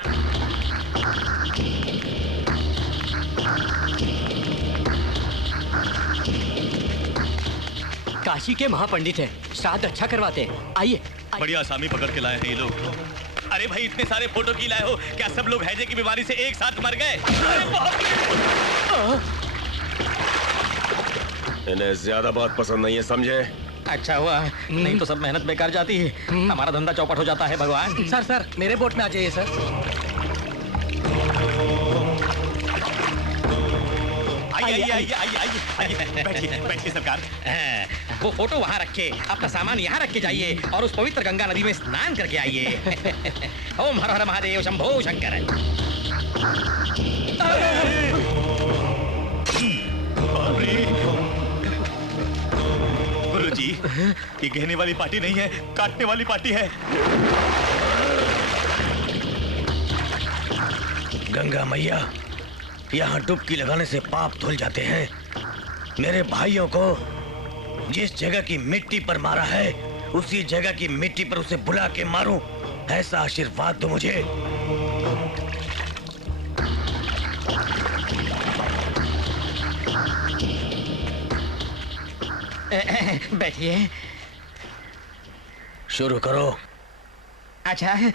काशी के महापंडित हैं, श्राद्ध अच्छा करवाते हैं। आइए। बढ़िया आसामी पकड़ के लाए हैं ये लोग। अरे भाई, इतने सारे फोटो की लाए हो, क्या सब लोग हैजे की बीमारी से एक साथ मर गए? इन्हें ज्यादा बात पसंद नहीं है, समझे? अच्छा हुआ, नहीं तो सब मेहनत बेकार जाती है, हमारा धंधा चौपट हो जाता है। भगवान। सर मेरे बोट में आ जाइए सर। आइए, बैठिए सरकार। वो फोटो वहाँ रखे, अपना सामान यहाँ रख के जाइए और उस पवित्र गंगा नदी में स्नान करके आइए। ओम हर हर महादेव शंभो शंकर। गुरुजी, ये कहने वाली पार्टी नहीं है, काटने वाली पार्टी है। गंगा मैया, यहाँ डुबकी लगाने से पाप धुल जाते हैं। मेरे भाइयों को जिस जगह की मिट्टी पर मारा है, उसी जगह की मिट्टी पर उसे बुला के मारूं, ऐसा आशीर्वाद दो मुझे। बैठिए। शुरू करो। अच्छा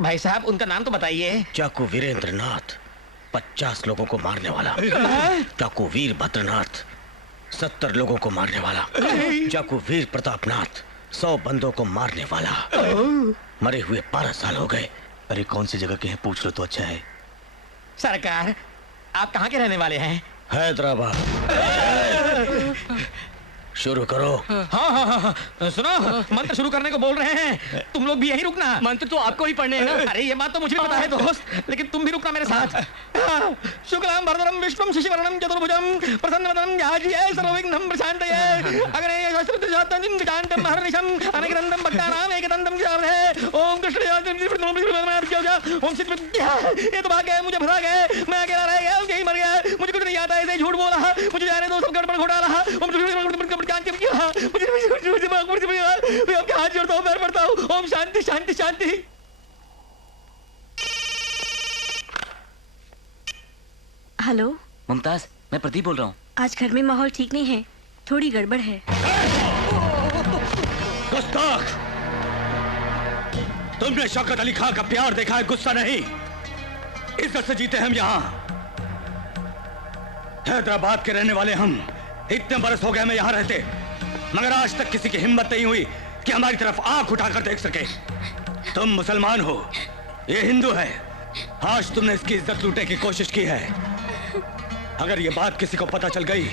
भाई साहब, उनका नाम तो बताइए। चाकू वीरेंद्रनाथ, 50 लोगों को मारने वाला। चाकू वीर भद्रनाथ, 70 लोगों को मारने वाला, जाकू वीर प्रतापनाथ 100 बंदों को मारने वाला, मरे हुए 12 साल हो गए। अरे कौन सी जगह के हैं पूछ लो तो अच्छा है। सरकार, आप कहाँ के रहने वाले हैं? हैदराबाद। शुरू करो। हाँ हाँ हाँ हाँ, सुनो, मंत्र शुरू करने को बोल रहे हैं, तुम लोग भी यहीं रुकना। मंत्र तो आपको ही पढ़ने हैं ना। अरे ये बात तो मुझे भी पता है दोस्त, लेकिन तुम भी रुकना मेरे साथ। शुक्लां भरतरं विष्णुं शशिवर्णं चतुर्भुजं प्रसन्नवदनं ध्यायेत् सर्वविघ्नं प्रशान्तये अग्नेय शस्त्रजातं जानतं हरनिशं अनेकदन्तं भक्तानां एकदन्तं विशारदे ओम कृष्ण ओम सिद्धिविद्या। ये तो भाग गए, मुझे फंसा गए, मैं अकेला रह गया, यही मर गया, मुझे कुछ नहीं आता, ऐसे झूठ बोला, मुझे जाने दो, सब गड़बड़ घोटाला। मुझे आपके हाथ जोड़ता हूँ, पैर पड़ता हूँ। ओम शांति शांति शांति। हेलो मुमताज, मैं प्रदीप बोल रहा हूँ। आज घर में माहौल ठीक नहीं है, थोड़ी गड़बड़ है। गुस्ताख! तुमने शौकत अली खां का प्यार देखा है, गुस्सा नहीं। इज्जत से जीते हम यहाँ। हैदराबाद के रहने वाले हम, इतने बरस हो गए हमें यहाँ रहते, मगर आज तक किसी की हिम्मत नहीं हुई कि हमारी तरफ आंख उठाकर देख सके। तुम मुसलमान हो, ये हिंदू है। आज तुमने इसकी इज्जत लूटने की कोशिश की है। अगर ये बात किसी को पता चल गई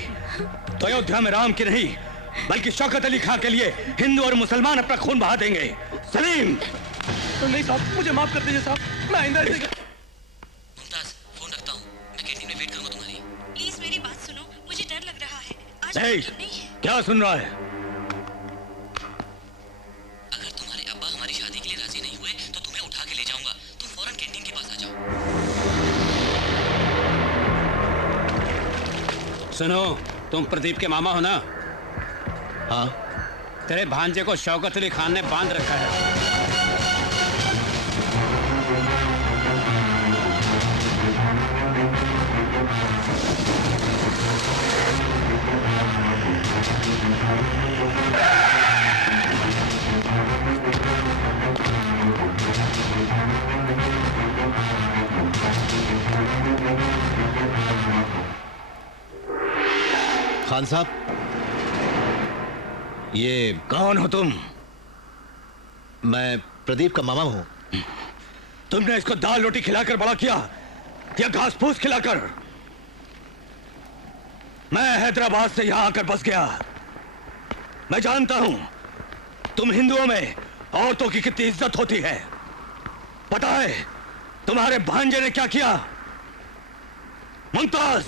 तो अयोध्या में राम की नहीं बल्कि शौकत अली खां के लिए हिंदू और मुसलमान अपना खून बहा देंगे। सलीम! नहीं साहब, मुझे माफ कर दीजिए साहब, मैं आइंदा ऐसे। मुमताज, फोन रखता हूँ, मैं कैंटीन में वेट करूँगा तुम्हारी। प्लीज मेरी बात सुनो, मुझे डर लग रहा है। आज नहीं, क्या सुन रहा है? अगर तुम्हारे अब्बा हमारी शादी के लिए राजी नहीं हुए तो तुम्हें उठा के ले जाऊंगा। तुम फौरन कैंटीन के पास आ जाओ। सुनो, तुम प्रदीप के मामा हो ना? हाँ। तेरे भांजे को शौकत अली खान ने बांध रखा है। खान साहब, ये कौन हो तुम? मैं प्रदीप का मामा हूं। तुमने इसको दाल रोटी खिलाकर बड़ा किया या घास फूस खिलाकर? मैं हैदराबाद से यहां आकर बस गया। मैं जानता हूं तुम हिंदुओं में औरतों की कितनी इज्जत होती है। पता है तुम्हारे भांजे ने क्या किया? मुमताज!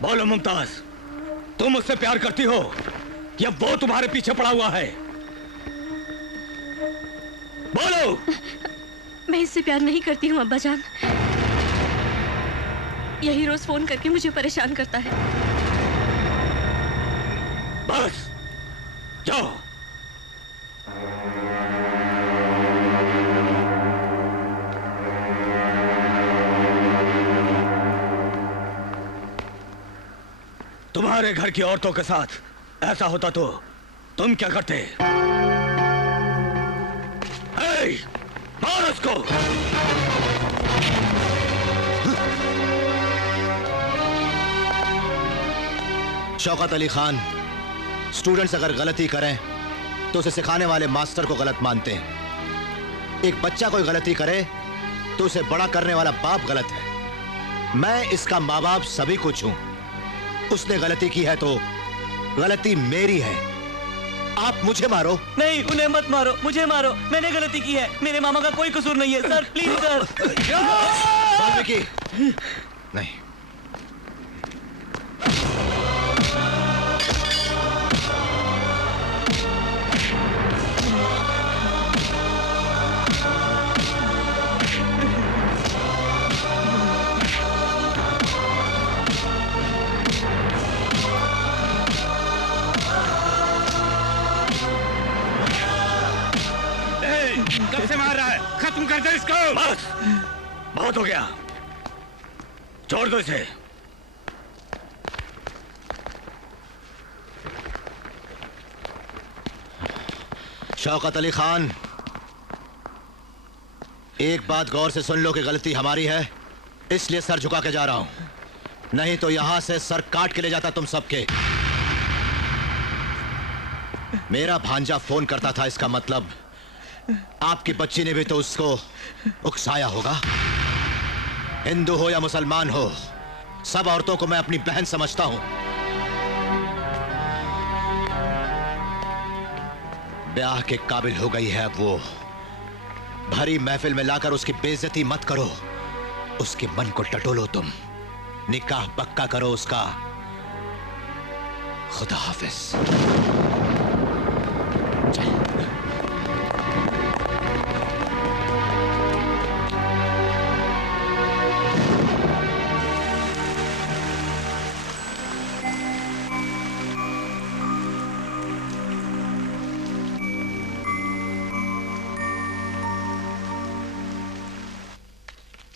बोलो मुमताज, तुम उससे प्यार करती हो या वो तुम्हारे पीछे पड़ा हुआ है? बोलो। मैं इससे प्यार नहीं करती हूँ अब्बा जान। यही रोज फोन करके मुझे परेशान करता है। बस जाओ। तुम्हारे घर की औरतों के साथ ऐसा होता तो तुम क्या करते? मार उसको! शौकत अली खान, स्टूडेंट्स अगर गलती करें तो उसे सिखाने वाले मास्टर को गलत मानते हैं। एक बच्चा कोई गलती करे तो उसे बड़ा करने वाला बाप गलत है। मैं इसका माँ बाप सभी कुछ हूं। उसने गलती की है तो गलती मेरी है। आप मुझे मारो। नहीं, उन्हें मत मारो, मुझे मारो। मैंने गलती की है, मेरे मामा का कोई कसूर नहीं है सर, प्लीज सर। वाल्मीकि, नहीं। कब से मार रहा है? खत्म कर दे इसको। बस, बहुत हो गया, छोड़ दो इसे। शौकत अली खान, एक बात गौर से सुन लो कि गलती हमारी है, इसलिए सर झुका के जा रहा हूं, नहीं तो यहां से सर काट के ले जाता तुम सबके। मेरा भांजा फोन करता था, इसका मतलब आपकी बच्ची ने भी तो उसको उकसाया होगा। हिंदू हो या मुसलमान हो, सब औरतों को मैं अपनी बहन समझता हूं। ब्याह के काबिल हो गई है अब वो। भरी महफिल में लाकर उसकी बेइज्जती मत करो, उसके मन को टटोलो तुम, निकाह पक्का करो उसका। खुदा हाफिज।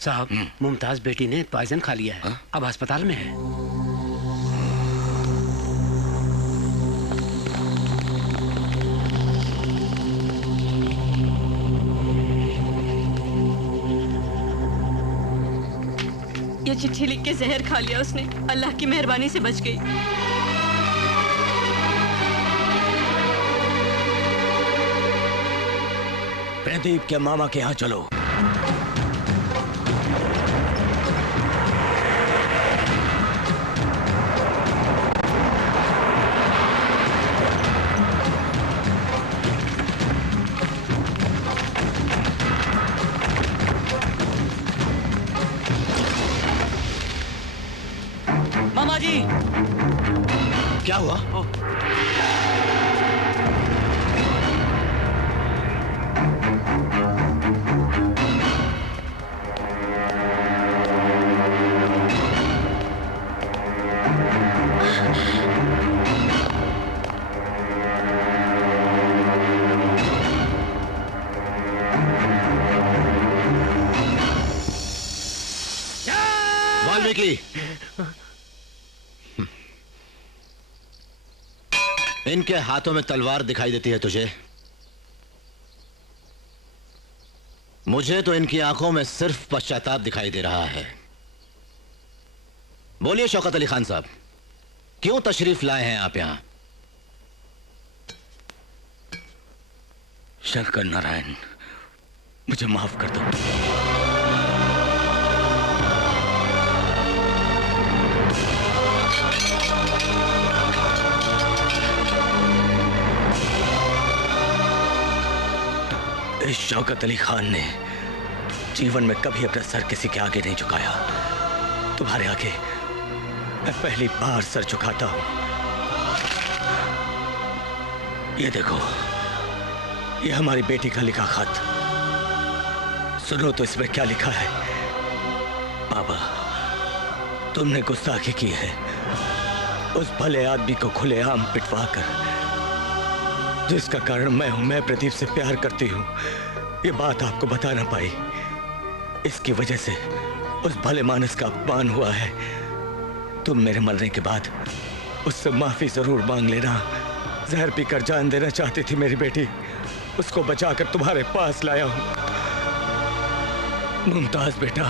साहब, मुमताज बेटी ने पॉइजन खा लिया है, अब अस्पताल में है। ये चिट्ठी लिख के जहर खा लिया उसने, अल्लाह की मेहरबानी से बच गई। प्रदीप के मामा के यहाँ चलो। मामा जी, क्या हुआ? वाल्मीकि, इनके हाथों में तलवार दिखाई देती है तुझे? मुझे तो इनकी आंखों में सिर्फ पश्चाताप दिखाई दे रहा है। बोलिए शौकत अली खान साहब, क्यों तशरीफ लाए हैं आप यहां? शंकर नारायण, मुझे माफ कर दो। इस शौकत अली खान ने जीवन में कभी अपना सर किसी के आगे नहीं झुकाया। तुम्हारे आगे मैं पहली बार सर झुकाता हूं। ये देखो, ये हमारी बेटी का लिखा खत। सुनो तो इसमें क्या लिखा है। बाबा, तुमने गुस्ताखी की है, उस भले आदमी को खुलेआम पिटवा कर, जिसका कारण मैं प्रदीप से प्यार करती हूँ। ये बात आपको बता ना पाई, इसकी वजह से उस भले मानस का अपमान हुआ है। तुम मेरे मरने के बाद उससे माफी जरूर मांग लेना। जहर पीकर जान देना चाहती थी मेरी बेटी, उसको बचाकर तुम्हारे पास लाया हूं। मुमताज बेटा,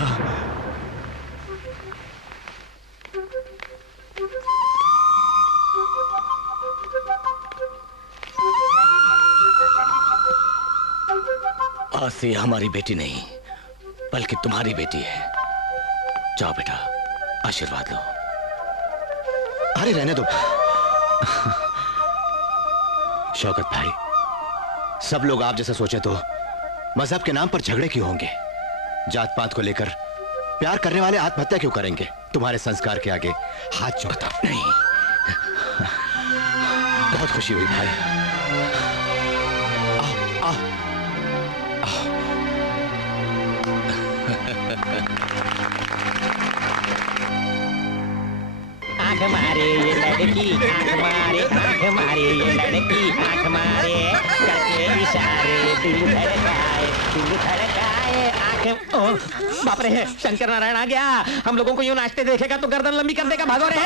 आज से हमारी बेटी नहीं बल्कि तुम्हारी बेटी है। जाओ बेटा, आशीर्वाद लो। अरे रहने दो शौकत भाई, सब लोग आप जैसे सोचे तो मजहब के नाम पर झगड़े क्यों होंगे? जात पात को लेकर प्यार करने वाले आत्महत्या क्यों करेंगे? तुम्हारे संस्कार के आगे हाथ जोड़ता नहीं। बहुत खुशी हुई भाई। आओ, आओ। आंख मारे ये लड़की, आंख मारे ये लड़की, आंख मारे करके इशारे, दिल धड़काए आंख। ओह बाप रे, शंकर नारायण आ गया। हम लोगों को यूं नाचते देखेगा तो गर्दन लंबी कर देगा। भागो रे,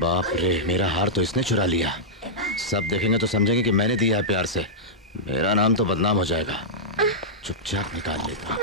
बाप रे, मेरा हार तो इसने चुरा लिया। सब देखेंगे तो समझेंगे कि मैंने दिया है प्यार से। मेरा नाम तो बदनाम हो जाएगा। चुपचाप निकाल लेता हूं।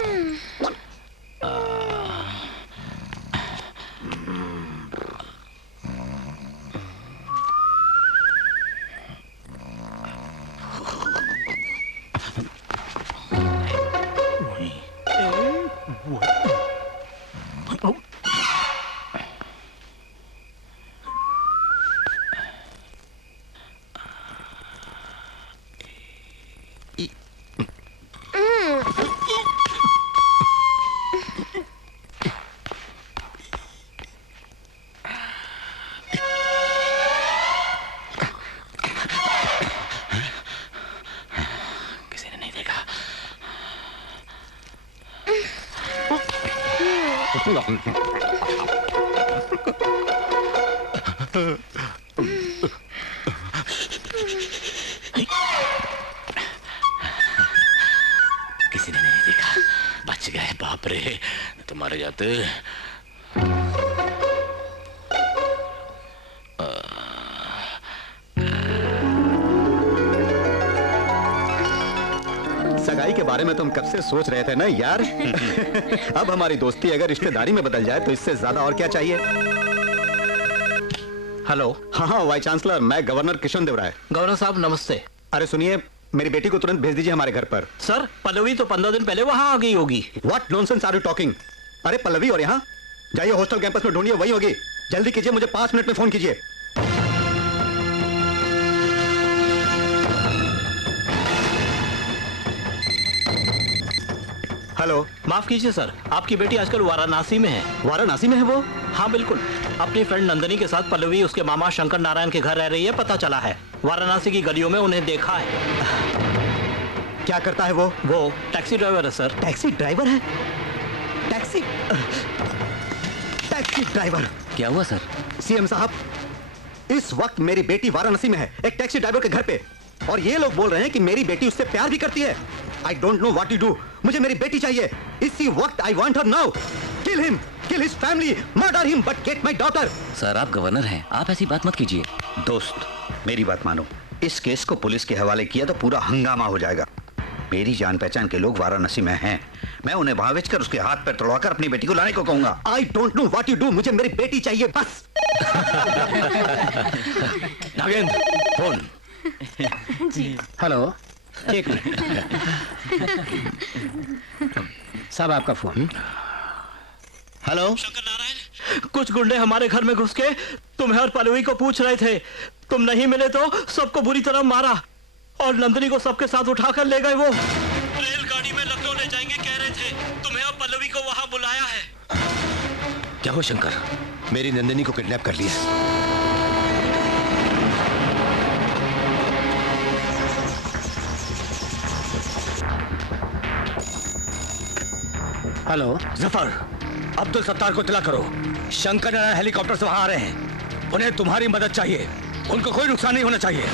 किसी ने नहीं देखा। बच गए। बाप रे, तुम्हारे जाते। सगाई के बारे में तुम कब से सोच रहे थे ना यार। अब हमारी दोस्ती अगर रिश्तेदारी में बदल जाए तो इससे ज्यादा और क्या चाहिए। हेलो। हाँ वाइस चांसलर, मैं गवर्नर किशन देव राय। गवर्नर साहब नमस्ते। अरे सुनिए, मेरी बेटी को तुरंत भेज दीजिए हमारे घर पर। सर, पल्लवी तो 15 दिन पहले वहां आ गई होगी। What nonsense are you talking? अरे पल्लवी और यहाँ जाइए, हॉस्टल कैंपस में ढूंढिए, वही होगी। जल्दी कीजिए, मुझे 5 मिनट में फोन कीजिए। हेलो। माफ कीजिए सर, आपकी बेटी आजकल वाराणसी में है। वाराणसी में है वो? हाँ बिल्कुल, अपनी फ्रेंड नंदनी के साथ पल्लवी उसके मामा शंकर नारायण के घर रह रही है, पता चला है। वाराणसी की गलियों में उन्हें देखा है। क्या करता है वो? वो टैक्सी ड्राइवर है सर। टैक्सी ड्राइवर है? Taxi driver? क्या हुआ सर? सीएम साहब, इस वक्त मेरी बेटी वाराणसी में है, एक टैक्सी ड्राइवर के घर पे, और ये लोग बोल रहे हैं कि मेरी बेटी उससे प्यार भी करती है। I don't know what to do. मुझे मेरी बेटी चाहिए इसी वक्त। I want her now. Kill him, kill his family, murder him, but get my daughter. Sir, आप गवर्नर हैं, आप ऐसी बात मत कीजिए। दोस्त, मेरी बात मानो। इस केस को पुलिस के हवाले किया तो पूरा हंगामा हो जाएगा। मेरी जान पहचान के लोग वाराणसी में हैं। मैं उन्हें वहां भेजकर उसके हाथ पैर तोड़वाकर अपनी बेटी को लाने को कहूंगा। I don't know what you do. मुझे मेरी बेटी चाहिए बस। नागेंद्र, फोन। हेलो, एक मिनट। साहब आपका फोन। हेलो। कुछ गुंडे हमारे घर में घुस के तुम्हें और पल्लवी को पूछ रहे थे। तुम नहीं मिले तो सबको बुरी तरह मारा और नंदनी को सबके साथ उठाकर ले गए। वो रेलगाड़ी में लखनऊ ले जाएंगे कह रहे थे। तुम्हें और पल्लवी को वहां बुलाया है। क्या हो शंकर? मेरी नंदिनी को किडनैप कर लिया। हेलो जफर, अब्दुल सत्तार को इत्तला करो। शंकर नारायण हेलीकॉप्टर से वहां आ रहे हैं। उन्हें तुम्हारी मदद चाहिए। उनको कोई नुकसान नहीं होना चाहिए।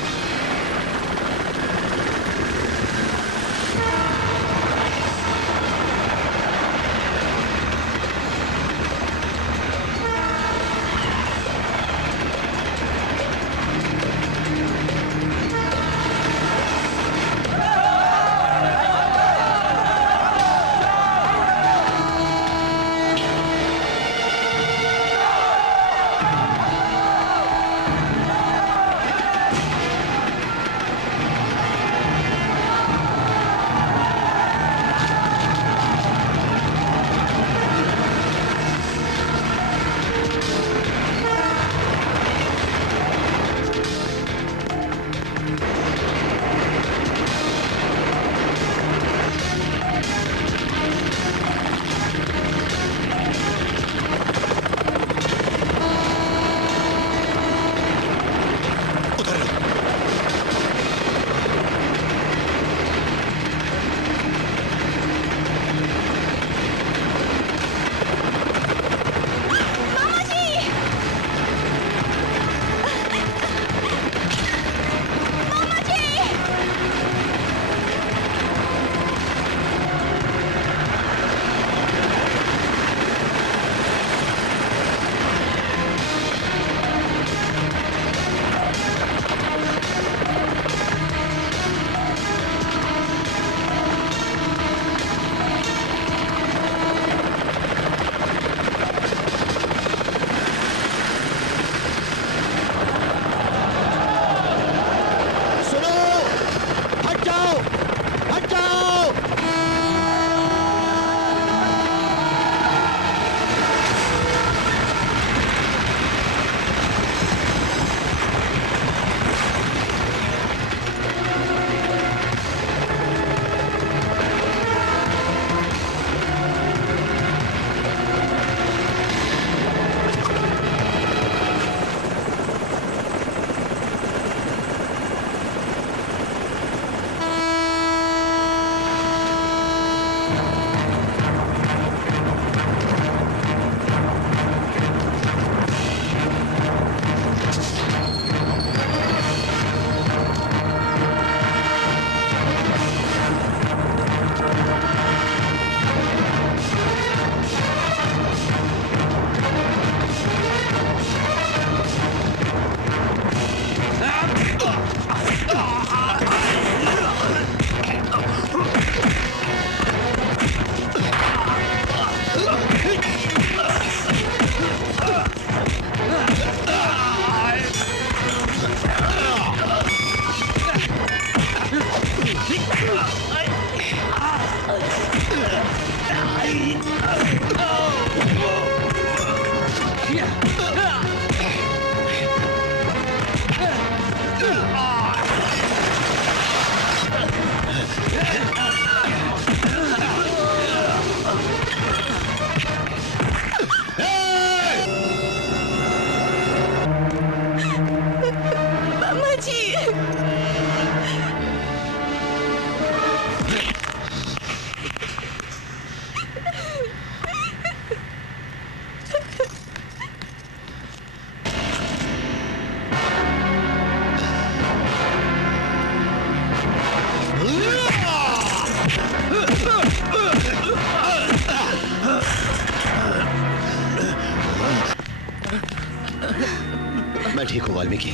ठीक हूँ वाल्मीकि।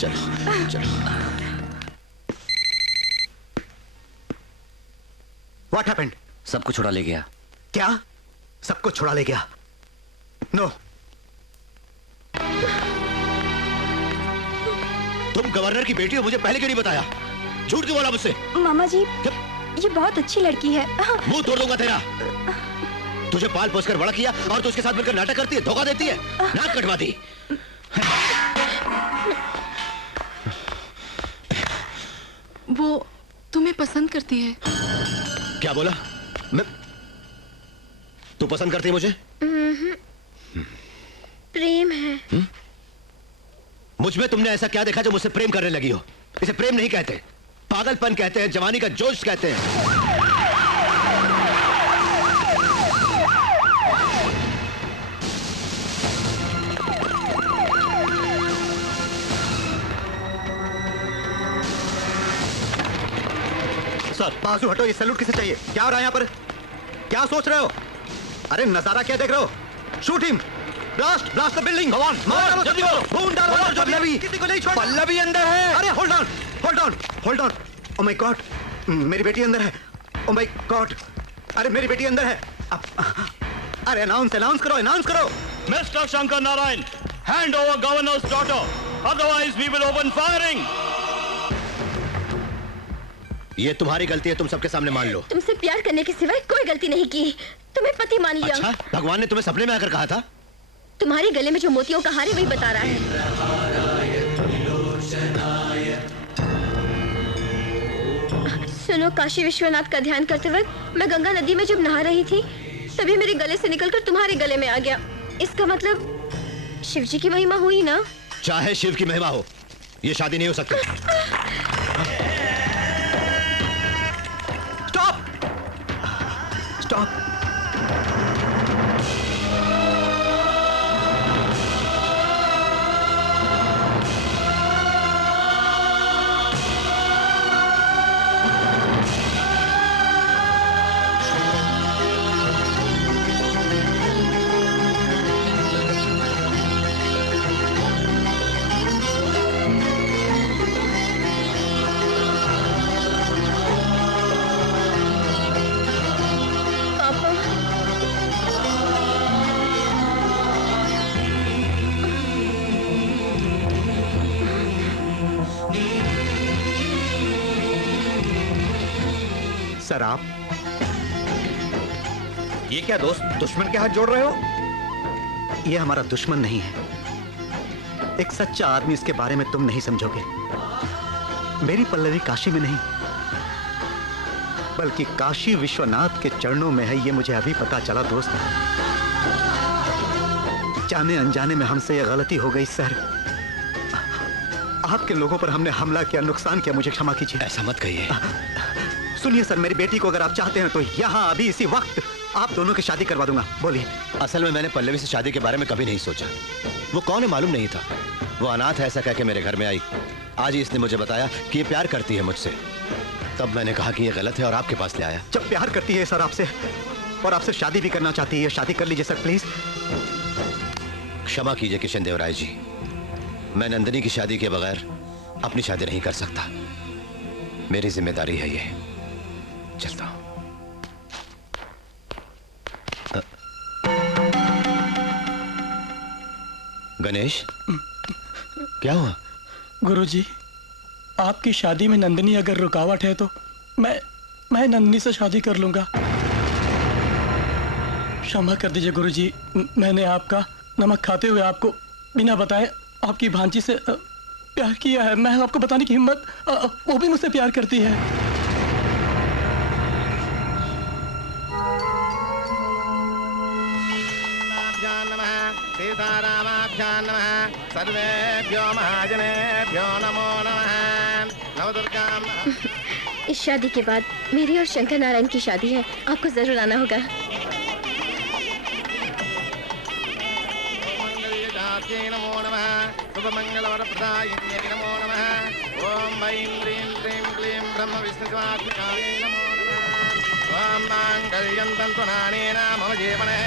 चलो चलो। What happened? सब कुछ छुड़ा ले गया। क्या? सबको छुड़ा ले गया? नो। तुम गवर्नर की बेटी हो, मुझे पहले क्यों नहीं बताया? झूठ क्यों बोला मुझसे? मामा जी, ये बहुत अच्छी लड़की है। मुंह तोड़ दूंगा तेरा। तुझे पाल पोस कर बड़ा किया और तू उसके साथ मिलकर नाटक करती है, धोखा देती है, नाक कटवाती। वो तुम्हें पसंद करती है। क्या बोला? मैं? तू पसंद करती है मुझे? प्रेम है। मुझ में तुमने ऐसा क्या देखा जो मुझसे प्रेम करने लगी हो? इसे प्रेम नहीं कहते, पागलपन कहते हैं, जवानी का जोश कहते हैं। सर बाजू हटो, ये सैल्यूट किसे चाहिए? क्या हो रहा है यहाँ पर? क्या सोच रहे हो? अरे नजारा क्या देख रहे हो? Shoot him! Blast! Blast the building! भगवान! मार डालो सभी को! खून डालो! पल्लवी! किसी को नहीं छोड़ना! पल्लवी अंदर है! अरे hold on! Hold on! Hold on! Oh my God! मेरी बेटी अंदर है! Oh my God! अरे मेरी बेटी अंदर है! अरे अनाउंस करो! अनाउंस करो! Mister Shankar Narayan, hand over governor's daughter, otherwise we will open firing. ये तुम्हारी गलती है, तुम सबके सामने मान लो। तुमसे प्यार करने के सिवाय कोई गलती नहीं की, तुम्हें पति मान लिया। अच्छा, भगवान ने तुम्हें सपने में आकर कहा था? तुम्हारे गले में जो मोतियों का हार है वही बता रहा है। सुनो, काशी विश्वनाथ का ध्यान करते वक्त मैं गंगा नदी में जब नहा रही थी तभी मेरे गले से निकलकर तुम्हारे गले में आ गया। इसका मतलब शिव जी की महिमा हुई ना? चाहे शिव की महिमा हो, ये शादी नहीं हो सकती। स्टॉप! सर आप ये क्या दोस्त, दुश्मन के हाथ जोड़ रहे हो? ये हमारा दुश्मन नहीं है, एक सच्चा आदमी। इसके बारे में तुम नहीं समझोगे। मेरी पल्लवी काशी में नहीं बल्कि काशी विश्वनाथ के चरणों में है, ये मुझे अभी पता चला दोस्त। जाने अनजाने में हमसे ये गलती हो गई सर। आपके लोगों पर हमने हमला किया, नुकसान किया, मुझे क्षमा कीजिए। ऐसा मत कहिए। सुनिए सर, मेरी बेटी को अगर आप चाहते हैं तो यहाँ अभी इसी वक्त आप दोनों की शादी करवा दूंगा। बोलिए। असल में मैंने पल्लवी से शादी के बारे में कभी नहीं सोचा। वो कौन है मालूम नहीं था। वो अनाथ है ऐसा कह के मेरे घर में आई। आज ही इसने मुझे बताया कि ये प्यार करती है मुझसे। तब मैंने कहा कि ये गलत है और आपके पास ले आया। जब प्यार करती है सर आपसे और आपसे शादी भी करना चाहती है, शादी कर लीजिए सर प्लीज। क्षमा कीजिए किशन देवराय जी, मैं नंदिनी की शादी के बगैर अपनी शादी नहीं कर सकता। मेरी जिम्मेदारी है ये। चलता हूं। गणेश, क्या हुआ? गुरुजी, आपकी शादी में नंदिनी अगर रुकावट है तो मैं नंदिनी से शादी कर लूंगा। क्षमा कर दीजिए गुरुजी, मैंने आपका नमक खाते हुए आपको बिना बताए आपकी भांजी से प्यार किया है। मैं आपको बताने की हिम्मत, वो भी मुझसे प्यार करती है। सीतारामाभ्यां नमः। सर्वेभ्यो महाजनेभ्यो नमो नमः। नवदुर्गां। इस शादी के बाद मेरी और शंकर नारायण की शादी है, आपको जरूर आना होगा। नमो नमः। शुभमंगलवरप्रदायिन्यै नमो नमः। ओम ऐं ह्रीं क्लीं क्लीं ब्रह्म विष्णु शिवात्मकायै नमो नमः। ओम मांगल्यं तन्तुनानेन मम जीवने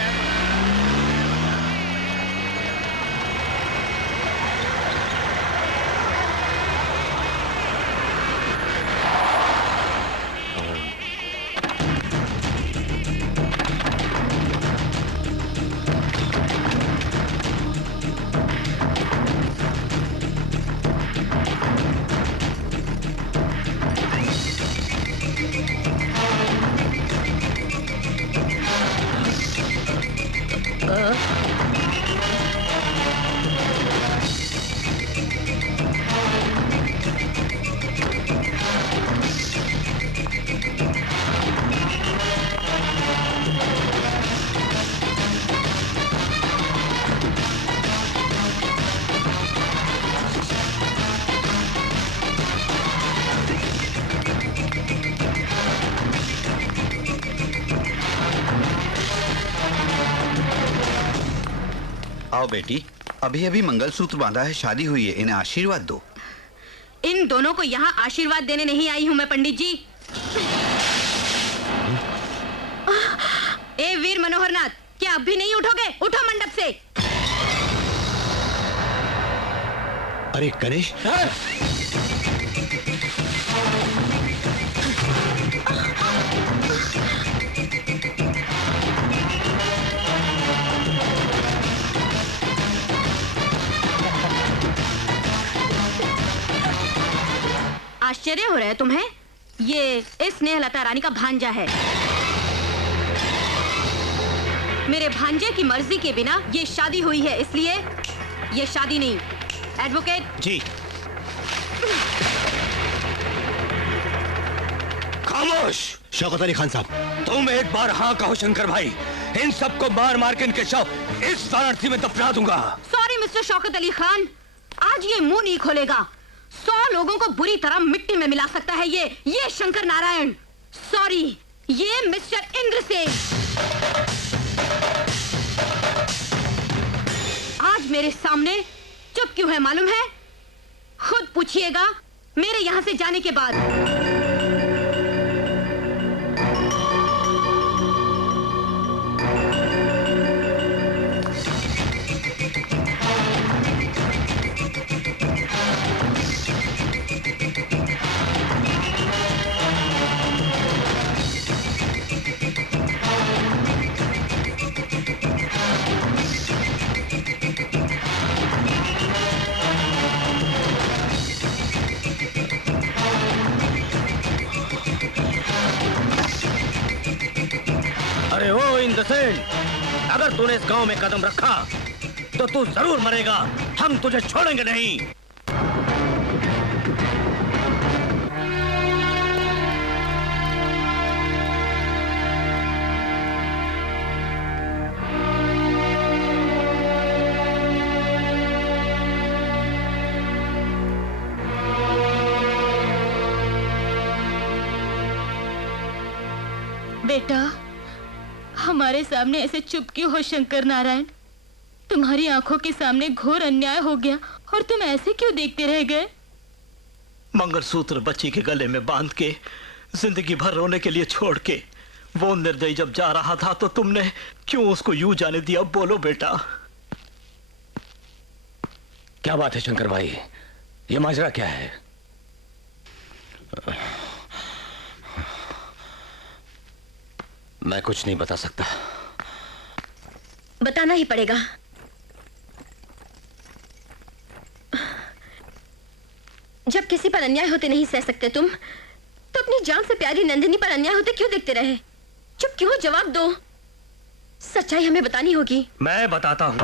आओ बेटी, अभी अभी मंगलसूत्र बांधा है, शादी हुई है, इन्हें आशीर्वाद दो। इन दोनों को यहाँ आशीर्वाद देने नहीं आई हूँ मैं पंडित जी। ए वीर मनोहरनाथ, क्या अब भी नहीं उठोगे? उठो मंडप से। अरे गणेश, आश्चर्य हो रहा है तुम्हें? ये इस स्नेहलता रानी का भांजा है। मेरे भांजे की मर्जी के बिना ये शादी हुई है, इसलिए ये शादी नहीं। एडवोकेट जी। खामोश शौकत अली खान साहब, तुम एक बार हाँ कहो शंकर भाई, इन सबको मार मार के इनके शव इस वाराणसी में दफना दूंगा। सॉरी मिस्टर शौकत अली खान, आज ये मुंह नहीं खोलेगा। 100 लोगों को बुरी तरह मिट्टी में मिला सकता है ये शंकर नारायण। सॉरी, ये मिस्टर इंद्रसेन। आज मेरे सामने चुप क्यों है मालूम है? खुद पूछिएगा मेरे यहां से जाने के बाद। अरे ओ इंद्रसेन, अगर तूने इस गांव में कदम रखा तो तू जरूर मरेगा, हम तुझे छोड़ेंगे नहीं। बेटा, हमारे सामने ऐसे चुप क्यों हो शंकर नारायण? तुम्हारी आंखों के सामने घोर अन्याय हो गया और तुम ऐसे क्यों देखते रह गए? मंगलसूत्र बच्ची के गले में बांध के जिंदगी भर रोने के लिए छोड़ के वो निर्दयी जब जा रहा था तो तुमने क्यों उसको यूं जाने दिया? बोलो बेटा। क्या बात है शंकर भाई, ये माजरा क्या है? मैं कुछ नहीं बता सकता। बताना ही पड़ेगा। जब किसी पर अन्याय होते नहीं सह सकते तुम, तो अपनी जान से प्यारी नंदिनी पर अन्याय होते क्यों देखते रहे? चुप क्यों? जवाब दो। सच्चाई हमें बतानी होगी। मैं बताता हूं।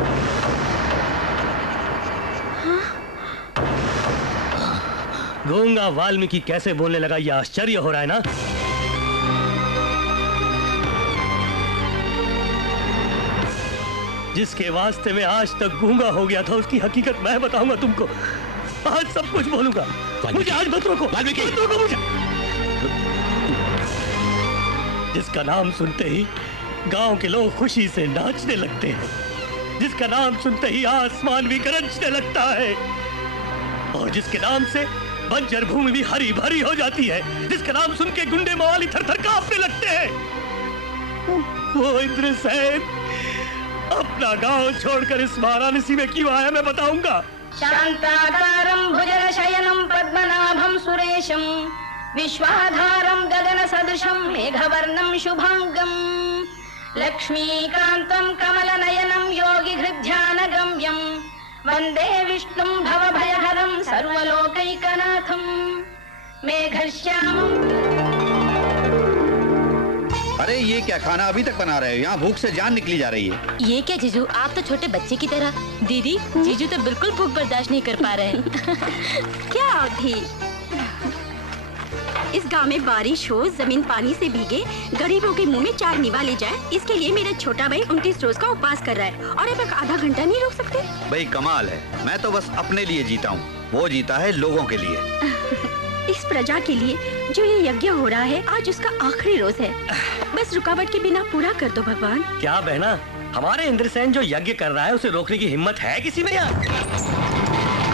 गूंगा वाल्मीकि कैसे बोलने लगा, यह आश्चर्य हो रहा है ना? जिसके वास्ते में आज तक गूंगा हो गया था उसकी हकीकत मैं बताऊंगा तुमको। आज सब कुछ बोलूंगा। मुझे आज मत रोको, मत रोको मुझे। जिसका नाम सुनते ही गांव के लोग खुशी से नाचने लगते हैं, जिसका नाम सुनते ही आसमान भी गरजने लगता है, और जिसके नाम से बंजर भूमि भी हरी भरी हो जाती है, जिसका नाम सुन के गुंडे मवाली थर-थर कांपने लगते हैं, वो इंद्रसेन अपना गांव छोड़कर इस वाराणसी में क्यों आया मैं बताऊंगा। शांताकारं भुजगशयनं पद्मनाभं सुरेशं विश्वाधारं गगनसदृशं मेघवर्णं शुभांगं लक्ष्मीकान्तं कमलनयनं योगिहृद्ध्यानगम्यं वन्दे विष्णुं भवभयहरं सर्वलोकैकनाथं मेघश्यामम्। अरे ये क्या खाना अभी तक बना रहे हो? यहाँ भूख से जान निकली जा रही है। ये क्या जीजू, आप तो छोटे बच्चे की तरह। दीदी, जीजू तो बिल्कुल भूख बर्दाश्त नहीं कर पा रहे हैं। क्या थी? इस गांव में बारिश हो, जमीन पानी से भीगे, गरीबों के मुंह में चार निवाले जाए, इसके लिए मेरा छोटा भाई 29 रोज का उपवास कर रहा है और अब तक आधा घंटा नहीं रोक सकते। भाई कमाल है, मैं तो बस अपने लिए जीता हूँ, वो जीता है लोगों के लिए। इस प्रजा के लिए जो ये यज्ञ हो रहा है, आज उसका आखिरी रोज है। बस रुकावट के बिना पूरा कर दो भगवान। क्या बहना, हमारे इंद्रसेन जो यज्ञ कर रहा है उसे रोकने की हिम्मत है किसी में यार?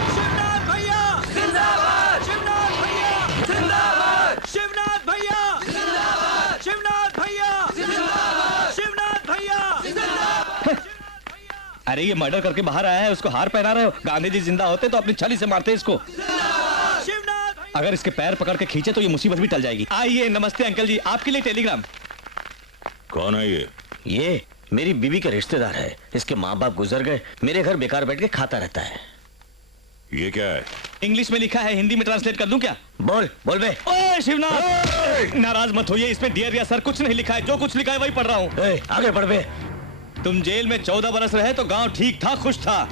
शिवनाथ भैया जिंदाबाद, शिवनाथ भैया जिंदाबाद, शिवनाथ भैया जिंदाबाद, शिवनाथ भैया जिंदाबाद, शिवनाथ भैया जिंदाबाद। अरे ये मर्डर करके बाहर आया है, उसको हार पहना रहे हो। गांधी जी जिंदा होते तो अपनी छली से मारते इसको। अगर इसके पैर पकड़ के खींचे तो ये मुसीबत भी टल जाएगी। आइए, नमस्ते अंकल जी, आपके लिए टेलीग्राम। कौन है ये? ये मेरी बीवी का रिश्तेदार है। इसके माँ बाप गुजर गए, मेरे घर बेकार बैठ के खाता रहता है। ये क्या है? इंग्लिश में लिखा है, हिंदी में ट्रांसलेट कर दूं क्या? बोल बोल बे। ओए शिवनाथ, नाराज मत होइए, इसमें डियर या सर कुछ नहीं लिखा है, जो कुछ लिखा है वही पढ़ रहा हूँ। आगे बढ़ बे। तुम जेल में 14 बरस रहे तो गांव ठीक था, खुश था।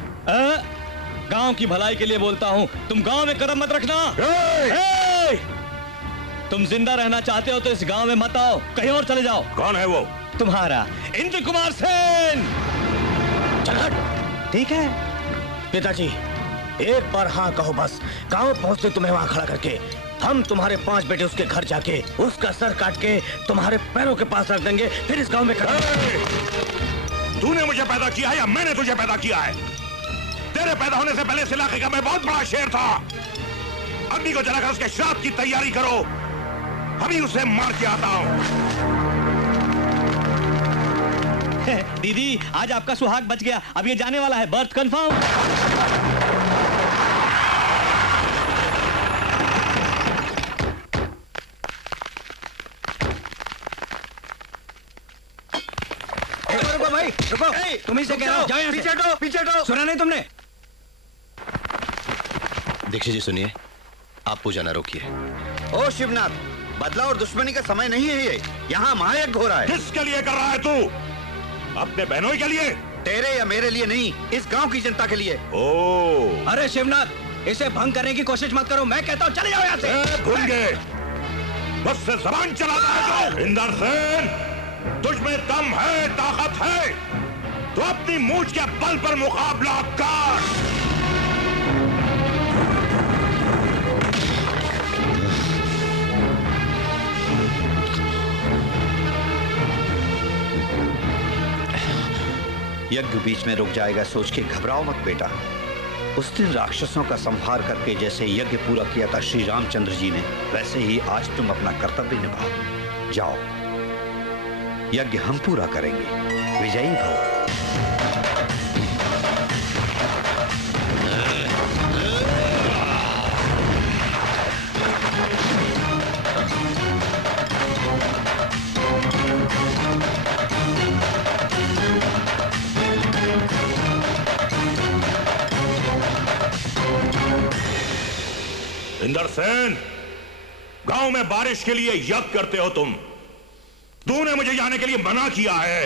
गांव की भलाई के लिए बोलता हूँ, तुम गांव में कदम मत रखना। तुम जिंदा रहना चाहते हो तो इस गांव में मत आओ, कहीं और चले जाओ। कौन है वो? तुम्हारा इंद्र कुमार सेन। चल ठीक है पिताजी, एक बार हाँ कहो बस। गांव पहुंचते तुम्हें वहां खड़ा करके हम तुम्हारे 5 बेटे उसके घर जाके उसका सर काट के तुम्हारे पैरों के पास रख देंगे, फिर इस गांव में तूने मुझे पैदा किया है या मैंने तुझे पैदा किया है? तेरे पैदा होने से पहले इस इलाके का मैं बहुत बड़ा शेर था। अग्नि को जलाकर उसके श्राप की तैयारी करो, अभी उसे मार के आता हूं। दीदी, आज आपका सुहाग बच गया, अब ये जाने वाला है, बर्थ कंफर्म। रुको भाई, रुको। तुम ही से कह रहा हूं, जाओ यहाँ से। पीछे हटो, पीछे हटो। सुना नहीं तुमने? दीक्षित जी सुनिए, आप पूजा न रोकिए। ओ शिवनाथ, बदला और दुश्मनी का समय नहीं है ये, यहाँ महायज्ञ हो रहा है। किसके लिए कर रहा है तू? अपने बहनों के लिए? तेरे या मेरे लिए नहीं, इस गांव की जनता के लिए। ओ, अरे शिवनाथ, इसे भंग करने की कोशिश मत करो, मैं कहता हूँ चले जाओ यहाँ से। भूल गए, बस से जबान चलाता है तो। इंदर सेन, तुझ में दम है, ताकत है, तो अपनी मूंछ के बल पर मुकाबला कर। यज्ञ बीच में रुक जाएगा सोच के घबराओ मत बेटा। उस दिन राक्षसों का संहार करके जैसे यज्ञ पूरा किया था श्री रामचंद्र जी ने, वैसे ही आज तुम अपना कर्तव्य निभाओ। जाओ, यज्ञ हम पूरा करेंगे। विजयी भव। इंदर सेन, गांव में बारिश के लिए यज्ञ करते हो तुम। तूने मुझे जाने के लिए मना किया है।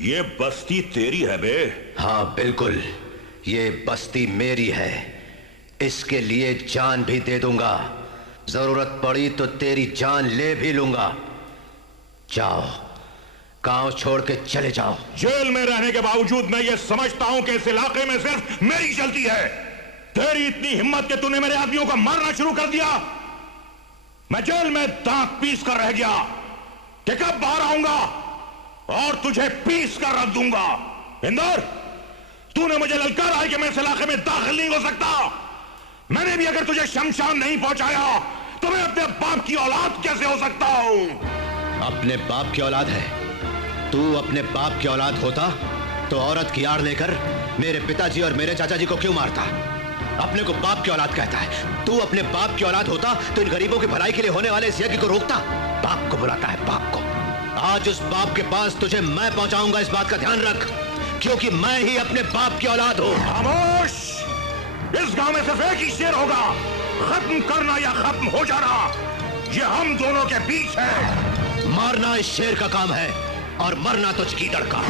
ये बस्ती तेरी है बे? हाँ बिल्कुल, ये बस्ती मेरी है। इसके लिए जान भी दे दूंगा, जरूरत पड़ी तो तेरी जान ले भी लूंगा। जाओ, गांव छोड़ के चले जाओ। जेल में रहने के बावजूद मैं ये समझता हूं कि इस इलाके में सिर्फ मेरी चलती है। तेरी इतनी हिम्मत कि तूने मेरे आदमियों को मारना शुरू कर दिया। मैं जेल में दांत पीस कर रह गया कि कब बाहर आऊंगा और तुझे पीस कर रख दूंगा। इंदर, तूने मुझे ललकारा है कि मैं इस इलाके में दाखिल नहीं हो सकता। मैंने भी अगर तुझे शमशान नहीं पहुंचाया तो मैं अपने बाप की औलाद कैसे हो सकता हूं? अपने बाप की औलाद है? तू अपने बाप की औलाद होता तो औरत की आड़ लेकर मेरे पिताजी और मेरे चाचा जी को क्यों मारता? अपने को बाप की औलाद कहता है। तू अपने बाप की औलाद होता तो इन गरीबों की भलाई के लिए होने वाले इस यज्ञ को रोकता। बाप को बुलाता है, बाप को। आज उस बाप के पास तुझे मैं पहुंचाऊंगा, इस बात का ध्यान रख, क्योंकि मैं ही अपने बाप की औलाद हूं। खामोश! इस गांव में सिर्फ एक ही शेर होगा, खत्म करना या खत्म हो जाना। ये हम दोनों के बीच है। मारना इस शेर का काम है और मरना तो चकीदड़ का।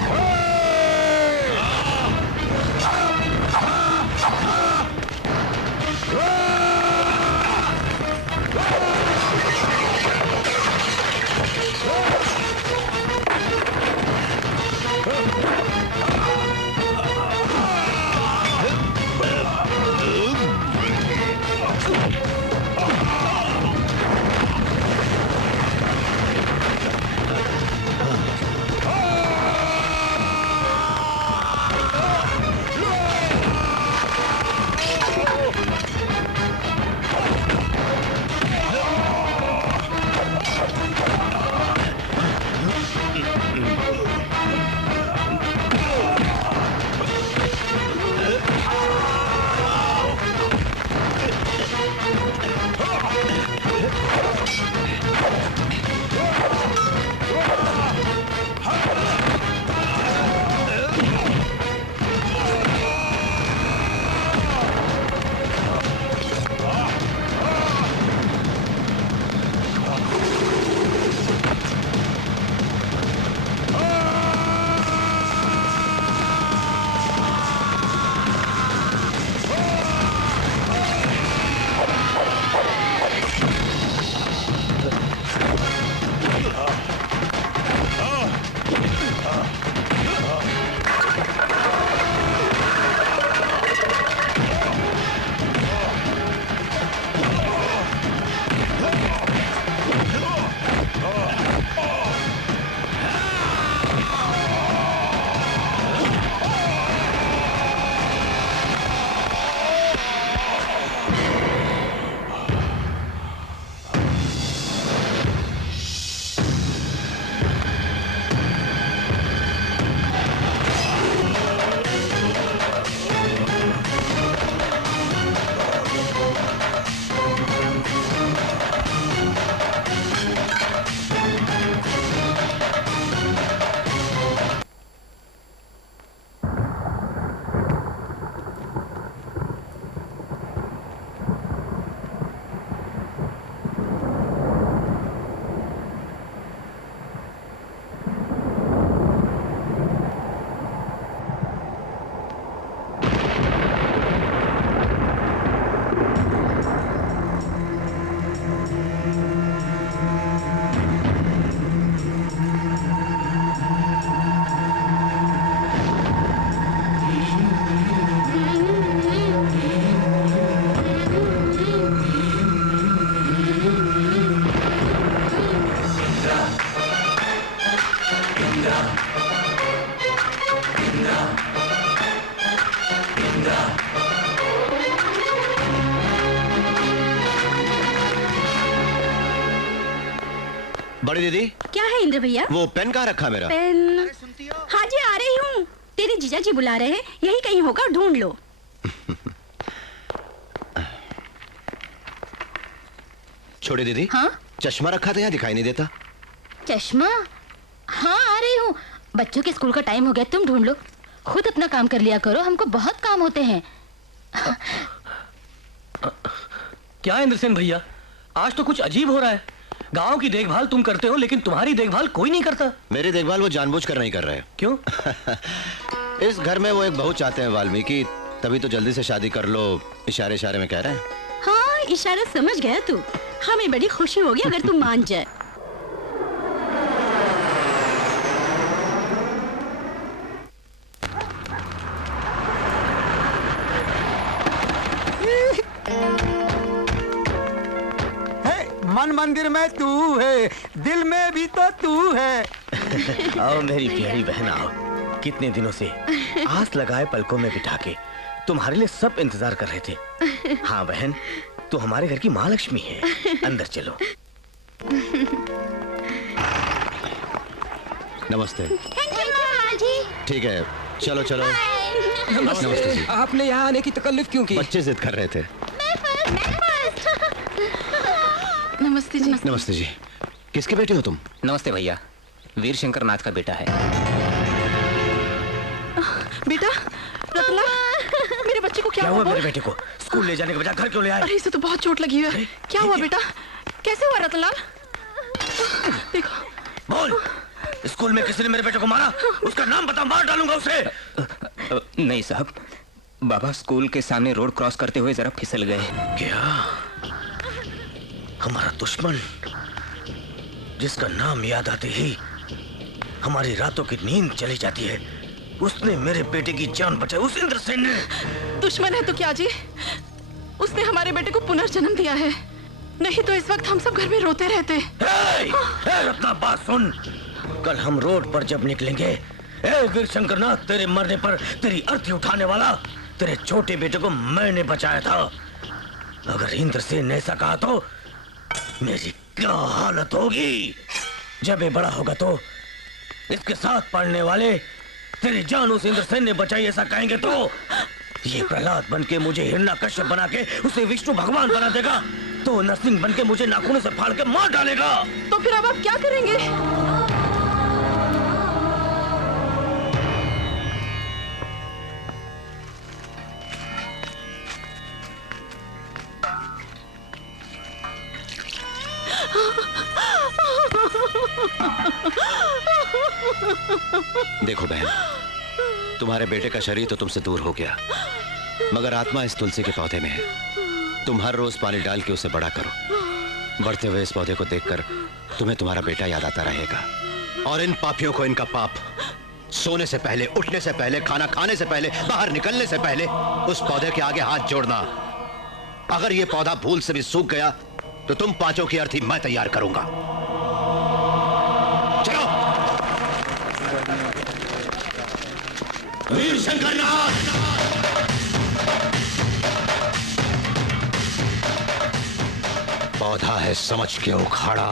बड़ी दीदी, क्या है इंद्र भैया? वो पेन कहाँ रखा मेरा? पेन? हाँ जी, आ रही हूँ। तेरे जीजा जी बुला रहे हैं, यही कहीं होगा, ढूंढ लो। छोड़ी दीदी। हाँ? चश्मा रखा था, यहाँ दिखाई नहीं देता। चश्मा? हाँ, आ रही हूँ। बच्चों के स्कूल का टाइम हो गया, तुम ढूंढ लो। खुद अपना काम कर लिया करो, हमको बहुत काम होते हैं। क्या इंद्रसेन भैया, आज तो कुछ अजीब हो रहा है। गांव की देखभाल तुम करते हो, लेकिन तुम्हारी देखभाल कोई नहीं करता। मेरी देखभाल वो जानबूझकर नहीं कर रहे। क्यों? इस घर में वो एक बहू चाहते हैं वाल्मीकि, तभी तो जल्दी से शादी कर लो, इशारे इशारे में कह रहे हैं। हाँ, इशारा समझ गया तू। हमें बड़ी खुशी होगी अगर तू मान जाए। मन मंदिर में तू है, दिल में भी तो तू है। आओ मेरी प्यारी बहन, आओ। कितने दिनों से आस लगाए पलकों में बिठा के तुम्हारे लिए सब इंतजार कर रहे थे। हाँ बहन, तू हमारे घर की महालक्ष्मी है। अंदर चलो। नमस्ते। जी। ठीक है, चलो चलो। नमस्ते जी। आपने यहाँ आने की तकल्लुफ क्यों की? बच्चे जिद कर रहे थे। नमस्ते जी। नमस्ते जी। किसके बेटे हो तुम? नमस्ते भैया, वीर शंकर नाथ का बेटा है। बेटा, रतला, मेरे बच्चे को क्या हुआ? मेरे बेटे को स्कूल ले जाने के बजाय घर क्यों ले आए? अरे इसे तो बहुत चोट लगी है। क्या हुआ बेटा? कैसे हुआ रतनलाल? देखो। बोल, स्कूल में किसी ने मेरे बेटे को मारा? उसका नाम बता, मार डालूंगा उसे। नहीं साहब, बाबा स्कूल के सामने रोड क्रॉस करते हुए जरा फिसल गए। क्या? हमारा दुश्मन, जिसका नाम याद आते ही हमारी रातों की नींद चली जाती है, उसने मेरे बेटे की जान बचाई, उस इंद्रसेन ने। दुश्मन है तो क्या जी, उसने हमारे बेटे को पुनर्जन्म दिया है, नहीं तो इस वक्त हम सब घर में रोते रहते। रत्ना, बात सुन। कल हम रोड पर जब निकलेंगे, वीर शंकरनाथ, तेरे मरने पर तेरी अर्थी उठाने वाला तेरे छोटे बेटे को मैंने बचाया था। अगर इंद्रसेन ने ऐसा कहा तो मेरी क्या हालत होगी? जब ये बड़ा होगा तो इसके साथ पढ़ने वाले तेरी जान उस इंद्रसेन ने बचाई ऐसा कहेंगे तो ये प्रहलाद बनके मुझे हिरण्यकश्यप बना के उसे विष्णु भगवान बना देगा, तो नरसिंह बनके मुझे नाखूनों से फाड़ के मार डालेगा। तो फिर अब आप क्या करेंगे? देखो बहन, तुम्हारे बेटे का शरीर तो तुमसे दूर हो गया, मगर आत्मा इस तुलसी के पौधे में है। तुम हर रोज पानी डाल के उसे बड़ा करो। बढ़ते हुए इस पौधे को देखकर तुम्हें तुम्हारा बेटा याद आता रहेगा। और इन पापियों को इनका पाप, सोने से पहले, उठने से पहले, खाना खाने से पहले, बाहर निकलने से पहले उस पौधे के आगे हाथ जोड़ना। अगर ये पौधा भूल से भी सूख गया तो तुम पांचों की अर्थी मैं तैयार करूंगा। चलो। वीर शंकरनाथ, पौधा है समझ के उखाड़ा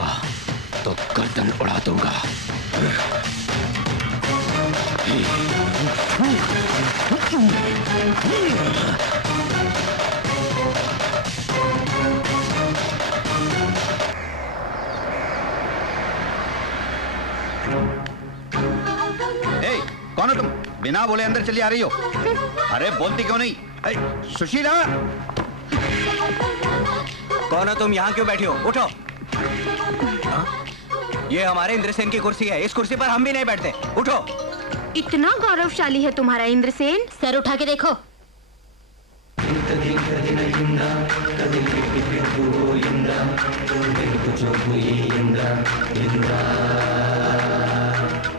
तो गर्दन उड़ा दूंगा। कौन हो तुम? बिना बोले अंदर चली आ रही हो। अरे बोलती क्यों नहीं? सुशीला, कौन हो तुम? यहाँ क्यों बैठी हो? उठो। ये हमारे इंद्रसेन की कुर्सी है, इस कुर्सी पर हम भी नहीं बैठते। उठो। इतना गौरवशाली है तुम्हारा इंद्रसेन? सर उठा के देखो।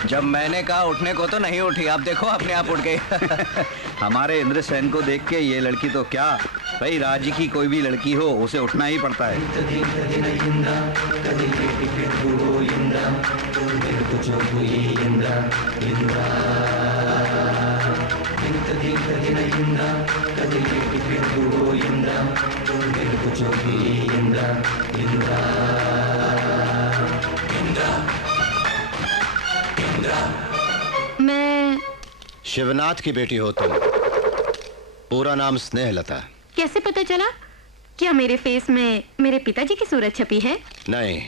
जब मैंने कहा उठने को तो नहीं उठी, आप देखो अपने आप उठ गए। हमारे इंद्रसेन को देख के ये लड़की तो क्या, भाई राज्य की कोई भी लड़की हो उसे उठना ही पड़ता है। मैं शिवनाथ की बेटी हो तुम। पूरा नाम स्नेहलता। कैसे पता चला? क्या मेरे फेस में मेरे पिताजी की सूरत छपी है? नहीं,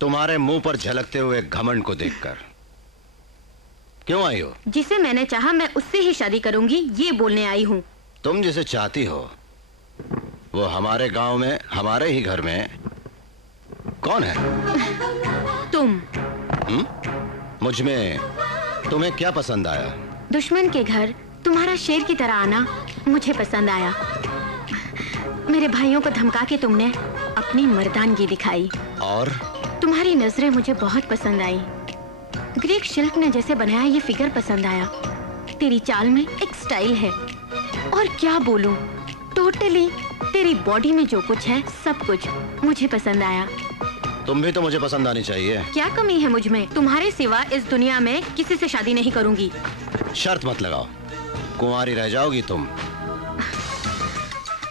तुम्हारे मुंह पर झलकते हुए घमंड को देखकर। क्यों आई हो? जिसे मैंने चाहा मैं उससे ही शादी करूंगी, ये बोलने आई हूँ। तुम जिसे चाहती हो वो हमारे गांव में, हमारे ही घर में कौन है? तुम। मुझ में तुम्हें क्या पसंद आया? दुश्मन के घर तुम्हारा शेर की तरह आना मुझे पसंद आया। मेरे भाइयों को धमका के तुमने अपनी मर्दानगी दिखाई। और तुम्हारी नजरें मुझे बहुत पसंद आई। ग्रीक शिल्प ने जैसे बनाया ये फिगर पसंद आया। तेरी चाल में एक स्टाइल है। और क्या बोलूं, टोटली तेरी बॉडी में जो कुछ है सब कुछ मुझे पसंद आया। तुम भी तो मुझे पसंद आनी चाहिए। क्या कमी है मुझ में? तुम्हारे सिवा इस दुनिया में किसी से शादी नहीं करूंगी। शर्त मत लगाओ, कुंवारी रह जाओगी तुम।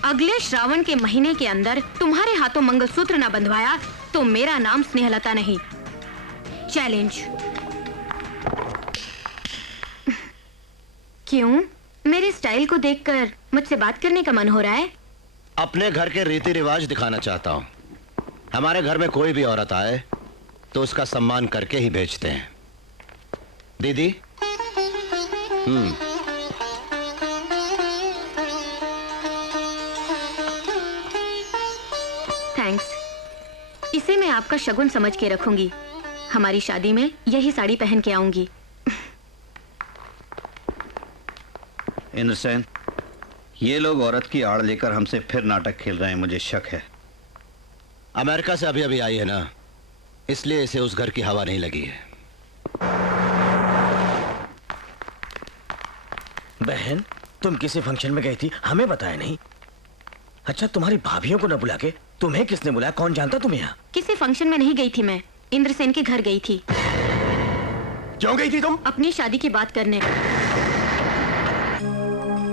अगले श्रावण के महीने के अंदर तुम्हारे हाथों मंगलसूत्र न बंधवाया तो मेरा नाम स्नेहलता नहीं। चैलेंज। क्यों? मेरे स्टाइल को देखकर मुझसे बात करने का मन हो रहा है? अपने घर के रीति रिवाज दिखाना चाहता हूँ। हमारे घर में कोई भी औरत आए तो उसका सम्मान करके ही भेजते हैं। दीदी। थैंक्स। इसे मैं आपका शगुन समझ के रखूंगी। हमारी शादी में यही साड़ी पहन के आऊंगी। इंद्रसेन, ये लोग औरत की आड़ लेकर हमसे फिर नाटक खेल रहे हैं, मुझे शक है। अमेरिका से अभी अभी आई है ना, इसलिए इसे उस घर की हवा नहीं लगी है। बहन, तुम किसी फंक्शन में गई थी, हमें बताया नहीं। अच्छा, तुम्हारी भाभियों को न बुला के तुम्हें किसने बुलाया? कौन जानता तुम्हें यहाँ? किसी फंक्शन में नहीं गई थी मैं, इंद्रसेन के घर गई थी। क्यों गई थी तुम? अपनी शादी की बात करने।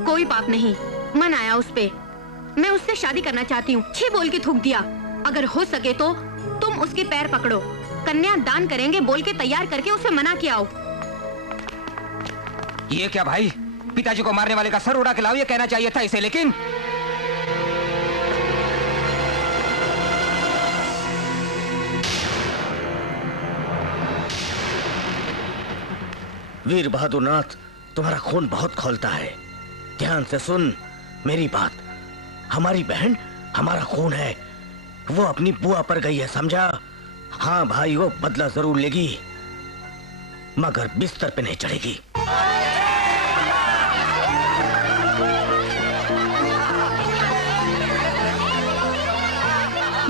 कोई पाप नहीं, मन आया उस पे। मैं उससे शादी करना चाहती हूँ। छी बोल के थूक दिया। अगर हो सके तो तुम उसके पैर पकड़ो, कन्या दान करेंगे बोल के तैयार करके उसे मना के आओ। ये क्या भाई, पिताजी को मारने वाले का सर उड़ा के लाओ, ये कहना चाहिए था इसे। लेकिन वीर बहादुर नाथ, तुम्हारा खून बहुत खौलता है। ध्यान से सुन मेरी बात। हमारी बहन हमारा खून है, वो अपनी बुआ पर गई है, समझा? हाँ भाई, वो बदला जरूर लेगी, मगर बिस्तर पे नहीं चढ़ेगी।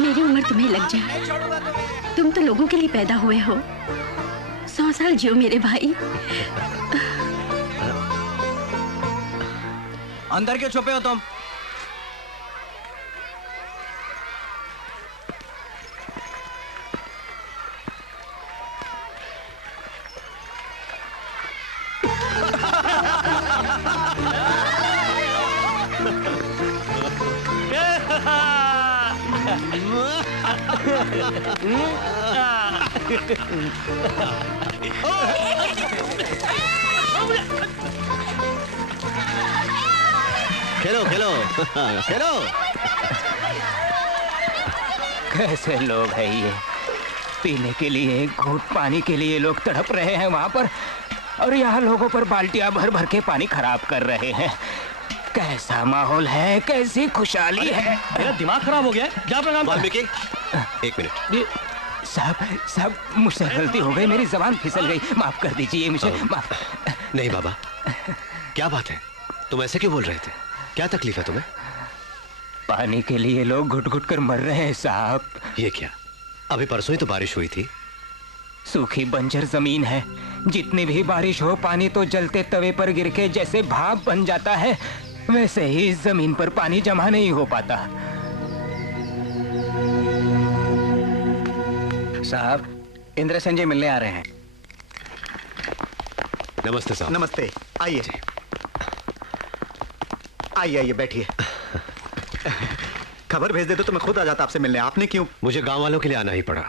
मेरी उम्र तुम्हें लग जाए, तुम तो लोगों के लिए पैदा हुए हो। 100 साल जियो मेरे भाई। अंदर क्यों छुपे हो तुम? खेलो खेलो खेलो। कैसे लोग हैं ये, पीने के लिए, घूंट पानी के लिए लोग तड़प रहे हैं वहां पर, और यहाँ लोगों पर बाल्टियां भर भर के पानी खराब कर रहे हैं। कैसा माहौल है, कैसी खुशहाली है। मेरा दिमाग खराब हो गया। जा अपना काम वाल्मीकि, एक मिनट। साहब मुझसे गलती हो गई, मेरी जबान फिसल गई, माफ कर दीजिए मुझे। नहीं बाबा, क्या बात है, तुम ऐसे क्यों बोल रहे थे? क्या तकलीफ है तुम्हें? पानी के लिए लोग घुट घुट कर मर रहे हैं साहब। ये क्या, अभी परसों ही तो बारिश हुई थी। सूखी बंजर जमीन है, जितनी भी बारिश हो पानी तो जलते तवे पर गिर के जैसे भाप बन जाता है, वैसे ही इस जमीन पर पानी जमा नहीं हो पाता। साहब, इंद्रसेन जी मिलने आ रहे हैं। नमस्ते साहब। नमस्ते, आइए आइए आइए, बैठिए। खबर भेज दे तो मैं खुद आ जाता आपसे मिलने, आपने क्यों? मुझे गांव वालों के लिए आना ही पड़ा।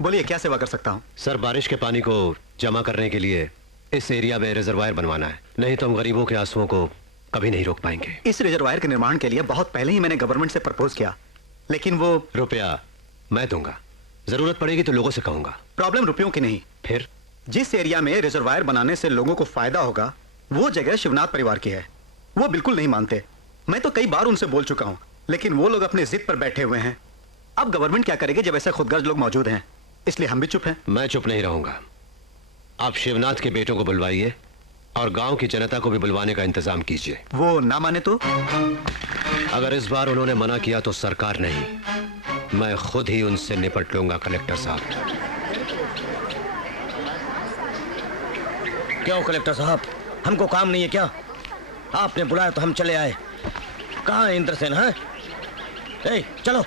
बोलिए, क्या सेवा कर सकता हूँ? सर, बारिश के पानी को जमा करने के लिए इस एरिया में रिजर्वायर बनवाना है, नहीं तो हम गरीबों के आंसुओं को कभी नहीं रोक पाएंगे। इस रिजर्वायर के निर्माण के लिए बहुत पहले ही मैंने गवर्नमेंट से प्रपोज किया, लेकिन वो रुपया मैं दूंगा, जरूरत पड़ेगी तो लोगों से कहूंगा। प्रॉब्लम रुपयों की नहीं। फिर जिस एरिया में रिजर्वायर बनाने से लोगों को फायदा होगा, वो जगह शिवनाथ परिवार की है। वो बिल्कुल नहीं मानते। मैं तो कई बार उनसे बोल चुका हूं, लेकिन वो लोग अपने जिद पर बैठे हुए हैं। अब गवर्नमेंट क्या करेगी जब ऐसे खुदगर्ज लोग मौजूद हैं? इसलिए हम भी चुप हैं। मैं चुप नहीं रहूंगा। आप शिवनाथ के बेटों को बुलवाइए और गांव की जनता को भी बुलवाने का इंतजाम कीजिए। वो ना माने तो? अगर इस बार उन्होंने मना किया तो सरकार नहीं, मैं खुद ही उनसे निपट लूंगा। कलेक्टर साहब। क्यों कलेक्टर साहब, हमको काम नहीं है क्या? आपने बुलाया तो हम चले आए। कहाँ है इंद्रसेन? है चलो।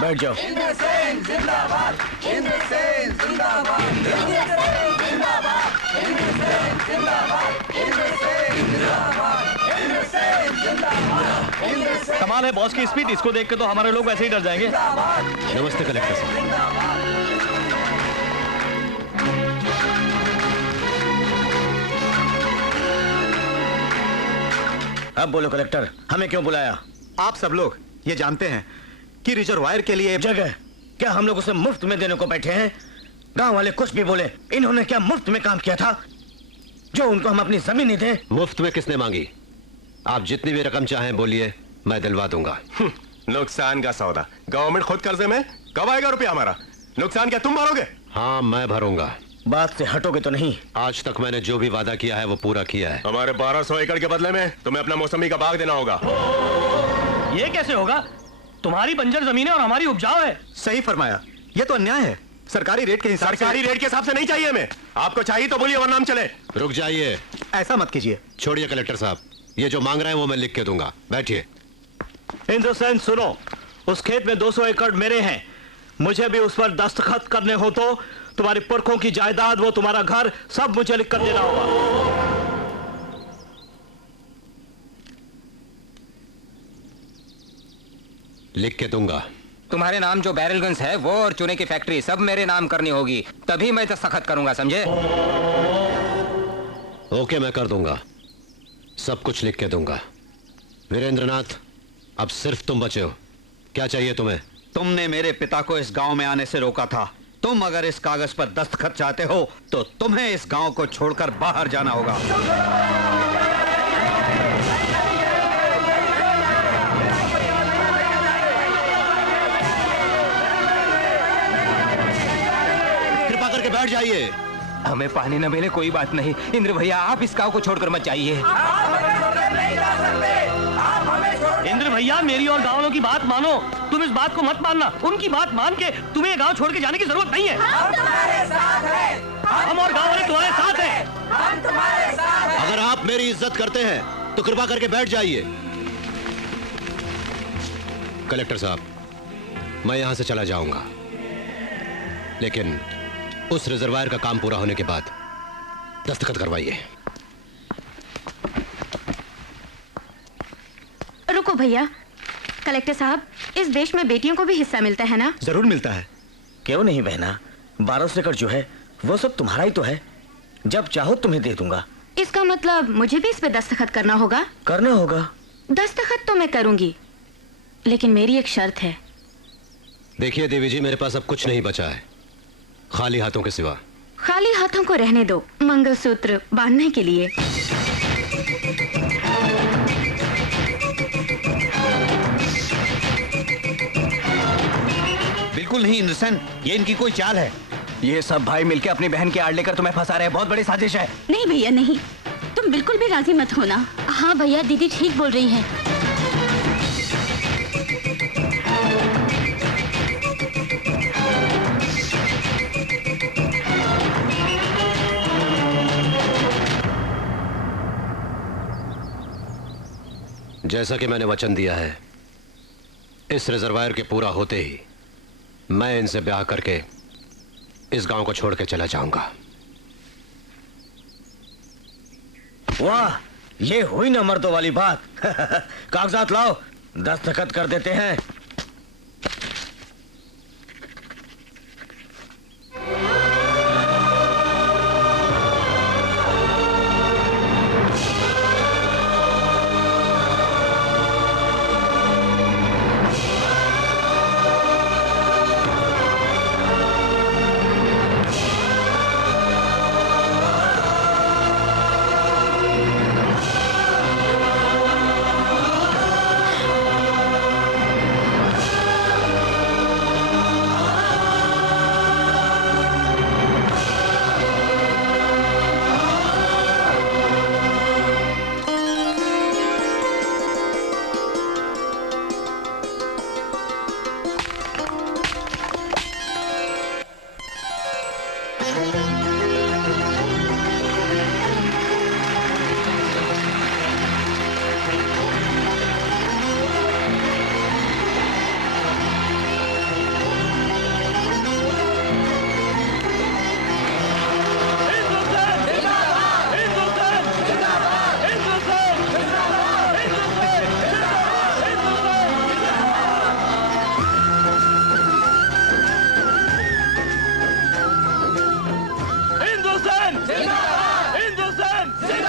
बैठ जाओ। इंद्रसेन जिंदाबाद, इंद्रसेन जिंदाबाद, इंद्रसेन जिंदाबाद, इंद्रसेन जिंदाबाद, इंद्रसेन जिंदाबाद, इंद्रसेन जिंदाबाद, इंद्रसेन। कमाल है बॉस की स्पीड, इसको देख के तो हमारे लोग वैसे ही डर जाएंगे। नमस्ते कलेक्टर साहब। अब बोलो कलेक्टर, हमें क्यों बुलाया? आप सब लोग ये जानते हैं कि रिजर्वायर के लिए जगह क्या हम लोग उसे मुफ्त में देने को बैठे हैं? गांव वाले कुछ भी बोले, इन्होंने क्या मुफ्त में काम किया था जो उनको हम अपनी जमीन नहीं दे? मुफ्त में किसने मांगी? आप जितनी भी रकम चाहें बोलिए, मैं दिलवा दूंगा। नुकसान का सौदा, गवर्नमेंट खुद कर्जे में, कब आएगा रुपया हमारा? नुकसान क्या तुम भरोगे? हाँ, मैं भरूंगा। बात से हटोगे तो नहीं? आज तक मैंने जो भी वादा किया है वो पूरा किया है। हमारे 1200 एकड़ के बदले में तुम्हें अपना मौसमी का बाग देना होगा। ये कैसे होगा? तुम्हारी बंजर जमीन है और हमारी उपजाऊ है। सही फरमाया, ये तो अन्याय है। सरकारी रेट के हिसाब से। सरकारी रेट के हिसाब से नहीं चाहिए हमें। आपको चाहिए तो बोलिए वरना हम चले। रुक जाइए, ऐसा मत कीजिए। छोड़िए कलेक्टर साहब, ये जो मांग रहे हैं वो मैं लिख के दूंगा। बैठिए। इंद्रसेन सुनो, उस खेत में 200 एकड़ मेरे हैं। मुझे भी उस पर दस्तखत करने हो तो तुम्हारे पुरखों की जायदाद, वो तुम्हारा घर, सब मुझे लिख कर देना होगा। लिख के दूंगा। तुम्हारे नाम जो बैरलगंज है वो और चूने की फैक्ट्री सब मेरे नाम करनी होगी, तभी मैं दस्तखत करूंगा, समझे? ओके, मैं कर दूंगा, सब कुछ लिख के दूंगा। वीरेंद्रनाथ, अब सिर्फ तुम बचे हो। क्या चाहिए तुम्हें? तुमने मेरे पिता को इस गांव में आने से रोका था। तुम अगर इस कागज पर दस्तखत चाहते हो तो तुम्हें इस गांव को छोड़कर बाहर जाना होगा। कृपा करके बैठ जाइए। हमें पानी न मिले कोई बात नहीं, इंद्र भैया आप इस गांव को छोड़कर मत जाइए। इंद्र भैया, मेरी और गाँव वालों की बात मानो। तुम इस बात को मत मानना। उनकी बात मान के तुम्हें गांव छोड़ के जाने की जरूरत नहीं है। हम तुम्हारे साथ हैं। हम और गाँव वाले तुम्हारे साथ हैं। हम तुम्हारे साथ हैं। अगर आप मेरी इज्जत करते हैं तो कृपा करके बैठ जाइए। कलेक्टर साहब, मैं यहां से चला जाऊंगा, लेकिन उस रिजर्वायर का काम पूरा होने के बाद दस्तखत करवाइए। रुको भैया, कलेक्टर साहब, इस देश में बेटियों को भी हिस्सा मिलता है ना? जरूर मिलता है। क्यों नहीं बहना, 1200 एकड़ जो है वो सब तुम्हारा ही तो है। जब चाहो तुम्हें दे दूंगा। इसका मतलब मुझे भी इस पे दस्तखत करना होगा? करना होगा। दस्तखत तो मैं करूंगी, लेकिन मेरी एक शर्त है। देखिए देवी जी, मेरे पास अब कुछ नहीं बचा है खाली हाथों के सिवा। खाली हाथों को रहने दो, मंगलसूत्र बांधने के लिए। बिल्कुल नहीं इंद्रसेन, ये इनकी कोई चाल है। ये सब भाई मिलके अपनी बहन की आड़ लेकर तुम्हें फंसा रहे हैं। बहुत बड़ी साजिश है। नहीं भैया नहीं, तुम बिल्कुल भी राजी मत होना। हाँ भैया, दीदी ठीक बोल रही हैं। जैसा कि मैंने वचन दिया है, इस रिजर्वायर के पूरा होते ही मैं इनसे ब्याह करके इस गांव को छोड़ के चला जाऊंगा। वाह, ये हुई ना मर्दों वाली बात। कागजात लाओ, दस्तखत कर देते हैं।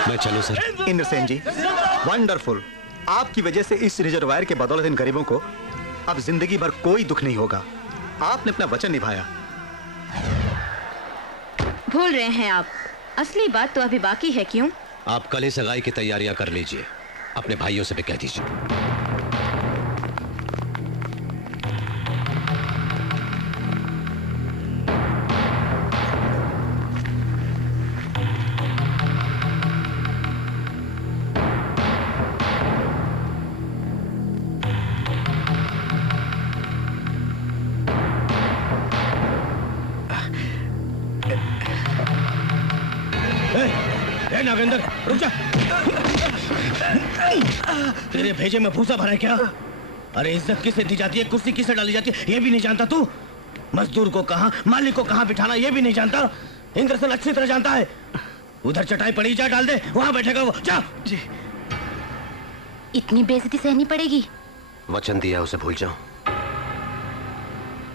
मैं चलूं सर? इंद्रसेन जी, वंडरफुल। आपकी वजह से इस रिजर्वायर के बदौलत इन गरीबों को अब जिंदगी भर कोई दुख नहीं होगा। आपने अपना वचन निभाया। भूल रहे हैं आप। असली बात तो अभी बाकी है। क्यों? आप कल ही सगाई की तैयारियां कर लीजिए, अपने भाइयों से भी कह दीजिए। नागेंद्र रुक जा। तेरे भेजे में भूसा भरा है क्या? अरे इज्जत किसे दी जाती है, कुर्सी किसे डाली जाती है, ये भी नहीं जानता तू? मजदूर को कहां, मालिक को कहां बिठाना ये भी नहीं जानता? इंद्रसेन अच्छी तरह जानता है। उधर चटाई पड़ी, जा डाल दे, वहां बैठेगा वो। जा। जी। इतनी बेइज्जती सहनी पड़ेगी? वचन दिया उसे भूल जाओ।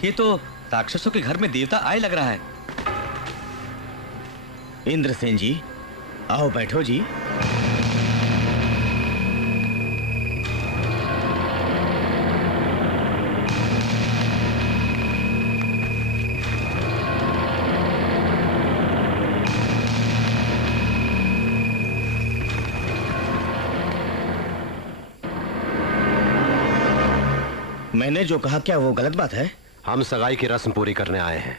ये तो राक्षसों के घर में देवता आए लग रहा है। इंद्रसेन जी आओ बैठो जी। मैंने जो कहा क्या वो गलत बात है? हम सगाई की रस्म पूरी करने आए हैं,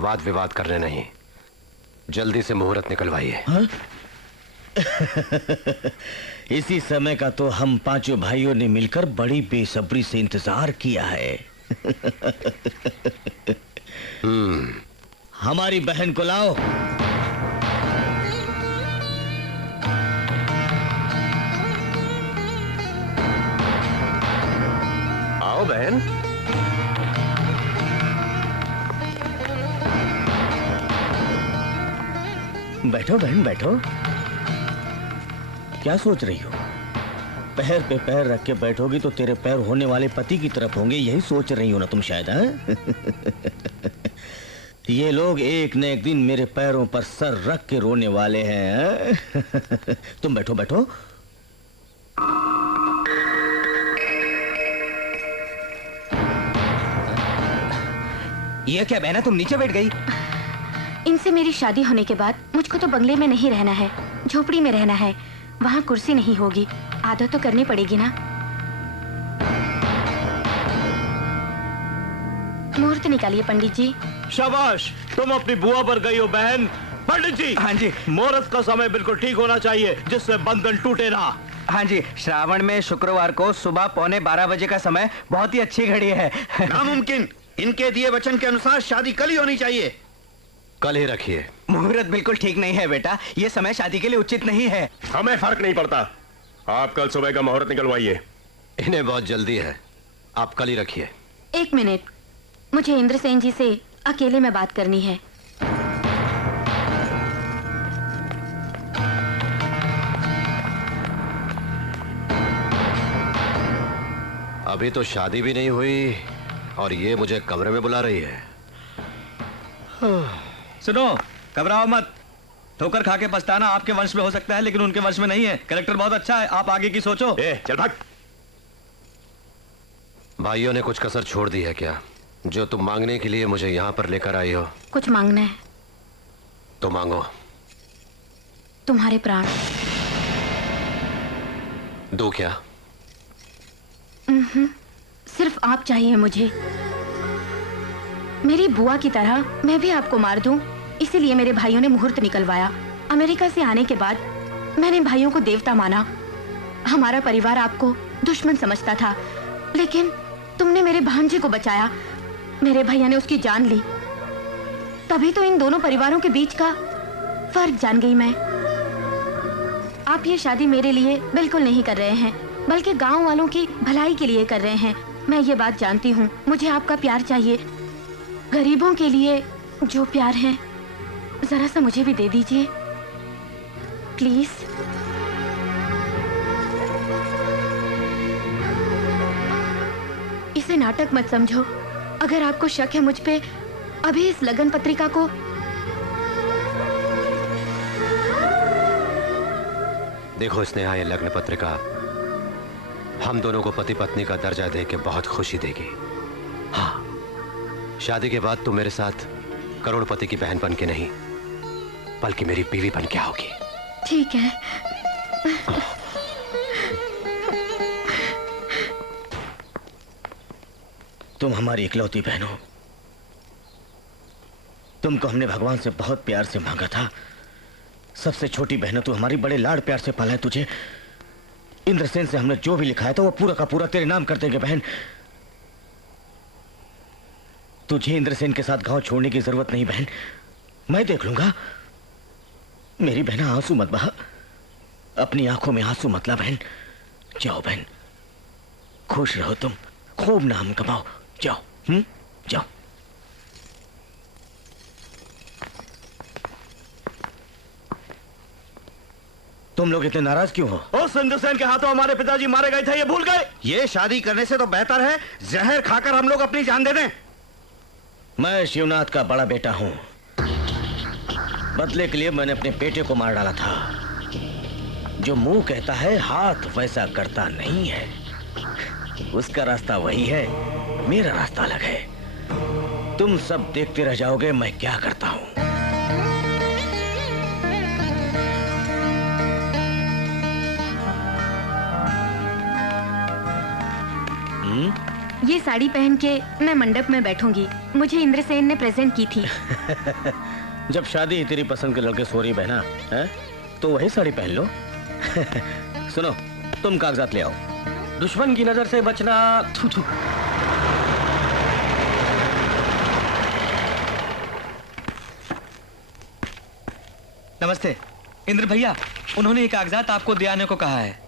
वाद विवाद करने नहीं। जल्दी से मुहूर्त निकलवाइए। हाँ? इसी समय का तो हम पांचों भाइयों ने मिलकर बड़ी बेसब्री से इंतजार किया है। हमारी बहन को लाओ। आओ बहन। बैठो बहन बैठो। क्या सोच रही हो? पैर पे पैर रख के बैठोगी तो तेरे पैर होने वाले पति की तरफ होंगे, यही सोच रही हो ना तुम शायद? ये लोग एक न एक दिन मेरे पैरों पर सर रख के रोने वाले हैं। तुम बैठो बैठो। ये क्या बहना, तुम नीचे बैठ गई? इनसे मेरी शादी होने के बाद मुझको तो बंगले में नहीं रहना है, झोपड़ी में रहना है। वहाँ कुर्सी नहीं होगी, आदत तो करनी पड़ेगी ना। मुहूर्त निकालिए पंडित जी। शाबाश, तुम अपनी बुआ पर गई हो बहन। पंडित जी। हाँ जी। मुहूर्त का समय बिल्कुल ठीक होना चाहिए, जिससे बंधन टूटे ना। हाँ जी, श्रावण में शुक्रवार को सुबह 11:15 बजे का समय बहुत ही अच्छी घड़ी है। नामुमकिन, इनके दिए वचन के अनुसार शादी कल ही होनी चाहिए। कल ही रखिए। मुहूर्त बिल्कुल ठीक नहीं है बेटा, ये समय शादी के लिए उचित नहीं है। हमें फर्क नहीं पड़ता, आप कल सुबह का मुहूर्त निकलवाइए। इन्हें बहुत जल्दी है, आप कल ही रखिए। 1 मिनट, मुझे इंद्रसेन जी से अकेले में बात करनी है। अभी तो शादी भी नहीं हुई और ये मुझे कमरे में बुला रही है। सुनो, घबराओ मत। ठोकर खा के पछताना आपके वंश में हो सकता है, लेकिन उनके वंश में नहीं है। कैरेक्टर बहुत अच्छा है, आप आगे की सोचो। चल भाग। भाइयों ने कुछ कसर छोड़ दी है क्या, जो तुम मांगने के लिए मुझे यहाँ पर लेकर आई हो? कुछ मांगना है तो मांगो। तुम्हारे प्राण। दो क्या? सिर्फ आप चाहिए मुझे। मेरी बुआ की तरह मैं भी आपको मार दूं, इसीलिए मेरे भाइयों ने मुहूर्त निकलवाया। अमेरिका से आने के बाद मैंने भाइयों को देवता माना। हमारा परिवार आपको दुश्मन समझता था, लेकिन तुमने मेरे भांजे को बचाया। मेरे भैया ने उसकी जान ली, तभी तो इन दोनों परिवारों के बीच का फर्क जान गई मैं। आप ये शादी मेरे लिए बिल्कुल नहीं कर रहे हैं, बल्कि गांव वालों की भलाई के लिए कर रहे हैं। मैं ये बात जानती हूँ, मुझे आपका प्यार चाहिए। गरीबों के लिए जो प्यार है, जरा सा मुझे भी दे दीजिए प्लीज। इसे नाटक मत समझो। अगर आपको शक है मुझ पे, अभी इस लगन पत्रिका को देखो स्नेहा, ये लग्न पत्रिका हम दोनों को पति पत्नी का दर्जा देके बहुत खुशी देगी। हाँ, शादी के बाद तुम मेरे साथ करोड़पति की बहन बन के नहीं, पल की मेरी बीवी बन के आओगी। ठीक है। तुम हमारी इकलौती बहन हो। तुमको हमने भगवान से बहुत प्यार से मांगा था। सबसे छोटी बहन तू हमारी, बड़े लाड़ प्यार से पाला है तुझे। इंद्रसेन से हमने जो भी लिखा है तो वो पूरा का पूरा तेरे नाम कर देंगे बहन। तुझे इंद्रसेन के साथ गांव छोड़ने की जरूरत नहीं बहन, मैं देख लूंगा। मेरी बहना आंसू मत बहा, अपनी आंखों में आंसू मत ला बहन। जाओ बहन, खुश रहो तुम, खूब नाम कमाओ। जाओ, जाओ। तुम लोग इतने नाराज क्यों हो? उस इंद्रसेन के हाथों हमारे पिताजी मारे गए थे, ये भूल गए? ये शादी करने से तो बेहतर है जहर खाकर हम लोग अपनी जान दे दें। मैं शिवनाथ का बड़ा बेटा हूं। बदले के लिए मैंने अपने बेटे को मार डाला था। जो मुंह कहता है हाथ वैसा करता नहीं है। उसका रास्ता वही है, मेरा रास्ता अलग है। तुम सब देखते रह जाओगे मैं क्या करता हूं। ये साड़ी पहन के मैं मंडप में बैठूंगी। मुझे इंद्रसेन ने प्रेजेंट की थी। जब शादी तेरी पसंद के लड़के सो रही बहना है तो वही साड़ी पहन लो। सुनो, तुम कागजात ले आओ। दुश्मन की नजर से बचना। थू थू। नमस्ते इंद्र भैया, उन्होंने ये कागजात आपको दे आने को कहा है।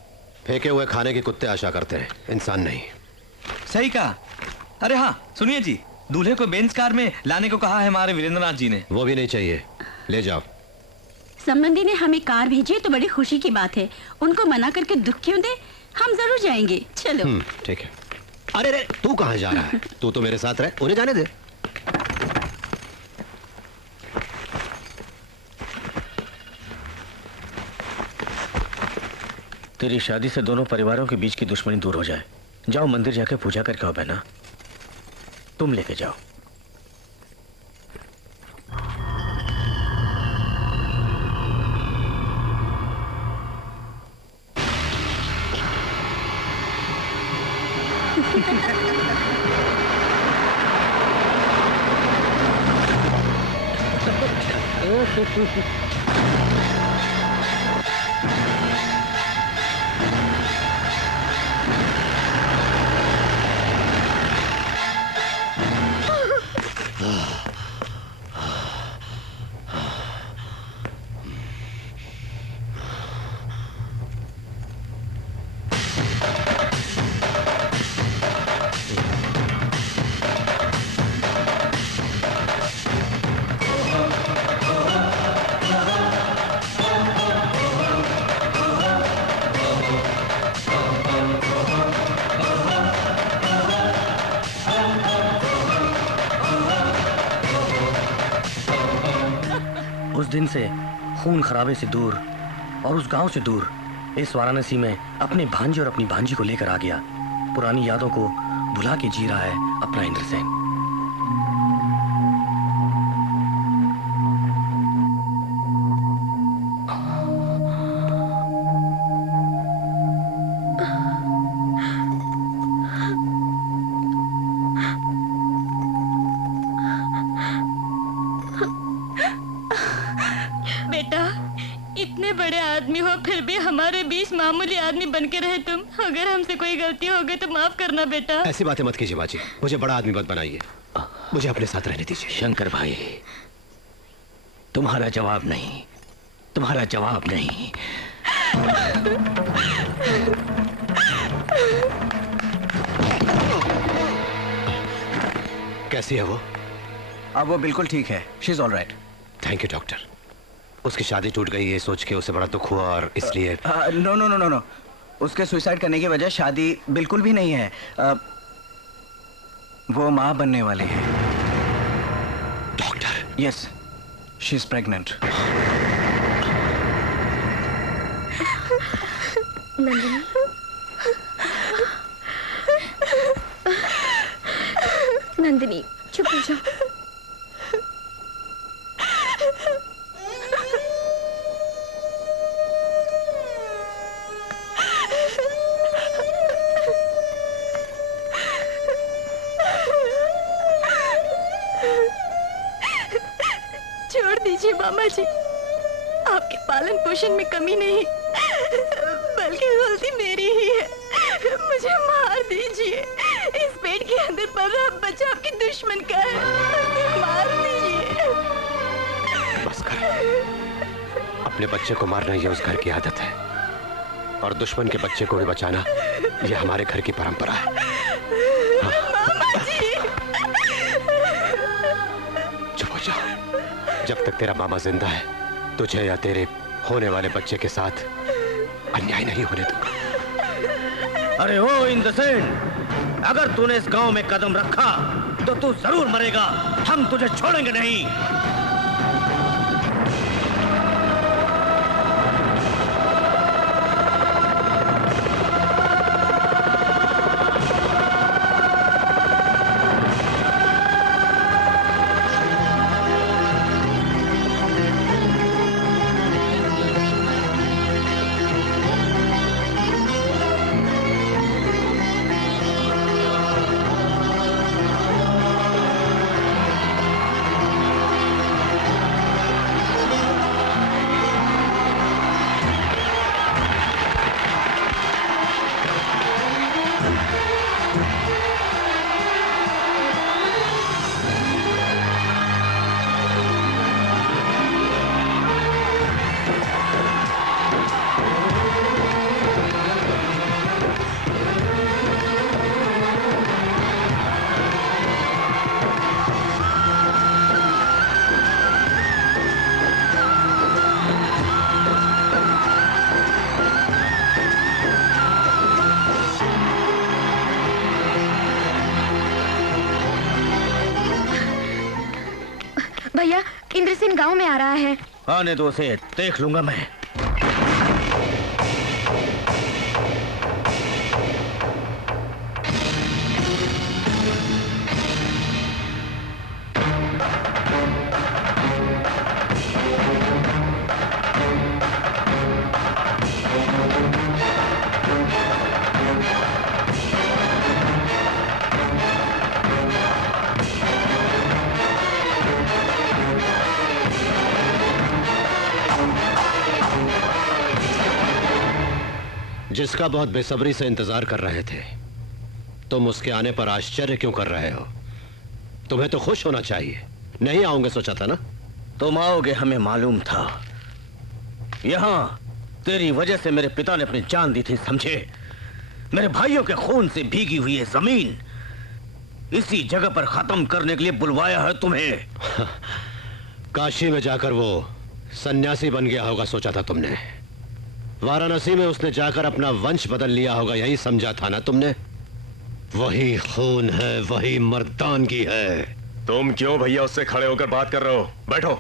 फेंके हुए खाने के कुत्ते आशा करते हैं, इंसान नहीं। सही कहा। अरे हाँ सुनिए जी, दूल्हे को बेंच कार में लाने को कहा है हमारे वीरेंद्रनाथ जी ने। वो भी नहीं चाहिए, ले जाओ। संबंधी ने हमें कार भेजी तो बड़ी खुशी की बात है। उनको मना करके दुख क्यों दे, हम जरूर जाएंगे। चलो। ठीक है। अरे रे, तू कहाँ जा रहा है? तू तो मेरे साथ रहे, उन्हें जाने दे। तेरी शादी से दोनों परिवारों के बीच की दुश्मनी दूर हो जाए। जाओ मंदिर जाके पूजा करके आओ बहना। तुम लेके जाओ। उस दिन से खून खराबे से दूर और उस गांव से दूर इस वाराणसी में अपने भांजे और अपनी भांजी को लेकर आ गया। पुरानी यादों को भुला के जी रहा है अपना इंद्रसेन। हमारे बीच मामूली आदमी बन के रहे तुम। अगर हमसे कोई गलती हो गई तो माफ करना बेटा। ऐसी बातें मत कीजिए बाजी, मुझे बड़ा आदमी मत बनाइए, मुझे अपने साथ रहने दीजिए। शंकर भाई, तुम्हारा जवाब नहीं, तुम्हारा जवाब नहीं। कैसी है वो? अब वो बिल्कुल ठीक है। She is all right. Thank you doctor. उसकी शादी टूट गई ये सोच के उसे बड़ा दुख हुआ और इसलिए no no no no no, उसके सुसाइड करने की वजह शादी बिल्कुल भी नहीं है। वो माँ बनने वाली है। Doctor? Yes, she is pregnant. Nandini, Nandini चुप हो जाओ। मामा जी, आपके पालन पोषण में कमी नहीं, बल्कि गलती मेरी ही है। मुझे मार दीजिए। इस पेट के अंदर पल रहा बच्चा आपके दुश्मन का है, उसे मार दीजिए। बस कर। अपने बच्चे को मारना ये उस घर की आदत है, और दुश्मन के बच्चे को भी बचाना ये हमारे घर की परंपरा है। मामा जी। चुप हो जा। जब तक तेरा मामा जिंदा है, तुझे या तेरे होने वाले बच्चे के साथ अन्याय नहीं होने दूंगा। अरे ओ इंद्रसेन, अगर तूने इस गांव में कदम रखा तो तू जरूर मरेगा। हम तुझे छोड़ेंगे नहीं। भैया, इंद्रसेन गांव में आ रहा है। आने दो उसे, देख लूंगा मैं। जिसका बहुत बेसब्री से इंतजार कर रहे थे, तुम उसके आने पर आश्चर्य क्यों कर रहे हो? तुम्हें तो खुश होना चाहिए। नहीं आऊंगे सोचा था ना? तुम आओगे हमें मालूम था। यहां तेरी वजह से मेरे पिता ने अपनी जान दी थी, समझे? मेरे भाइयों के खून से भीगी हुई है जमीन इसी जगह पर खत्म करने के लिए बुलवाया है तुम्हें। काशी में जाकर वो सन्यासी बन गया होगा सोचा था तुमने। वाराणसी में उसने जाकर अपना वंश बदल लिया होगा, यही समझा था ना तुमने? वही खून है, वही मर्दानगी है। तुम क्यों भैया उससे खड़े होकर बात कर रहे हो? बैठो।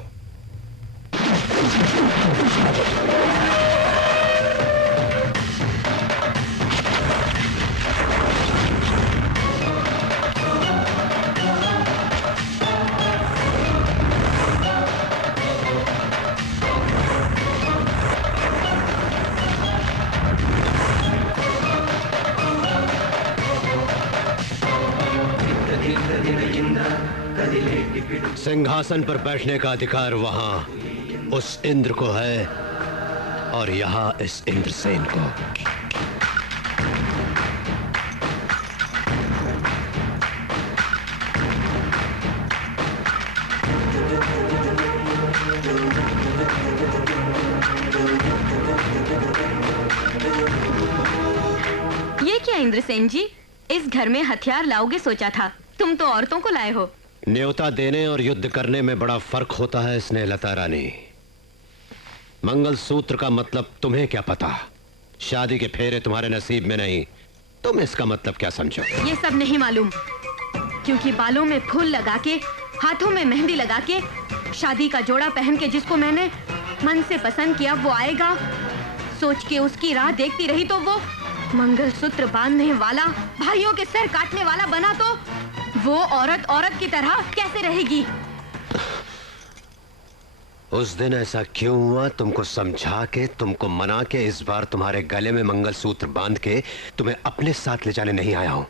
सिंहासन पर बैठने का अधिकार वहां उस इंद्र को है, और यहां इस इंद्रसेन को। ये क्या इंद्रसेन जी, इस घर में हथियार लाओगे सोचा था, तुम तो औरतों को लाए हो। न्योता देने और युद्ध करने में बड़ा फर्क होता है स्नेहलता रानी। मंगलसूत्र का मतलब तुम्हें क्या पता? शादी के फेरे तुम्हारे नसीब में नहीं, तुम इसका मतलब क्या समझो? ये सब नहीं मालूम, क्योंकि बालों में फूल लगा के, हाथों में मेहंदी लगा के, शादी का जोड़ा पहन के जिसको मैंने मन से पसंद किया वो आएगा, सोच के उसकी राह देखती रही तो वो मंगलसूत्र बांधने वाला, भाइयों के सर काटने वाला बना तो वो औरत औरत की तरह कैसे रहेगी? उस दिन ऐसा क्यों हुआ तुमको समझा के, तुमको मना के, इस बार तुम्हारे गले में मंगलसूत्र बांध के तुम्हें अपने साथ ले जाने नहीं आया हूं।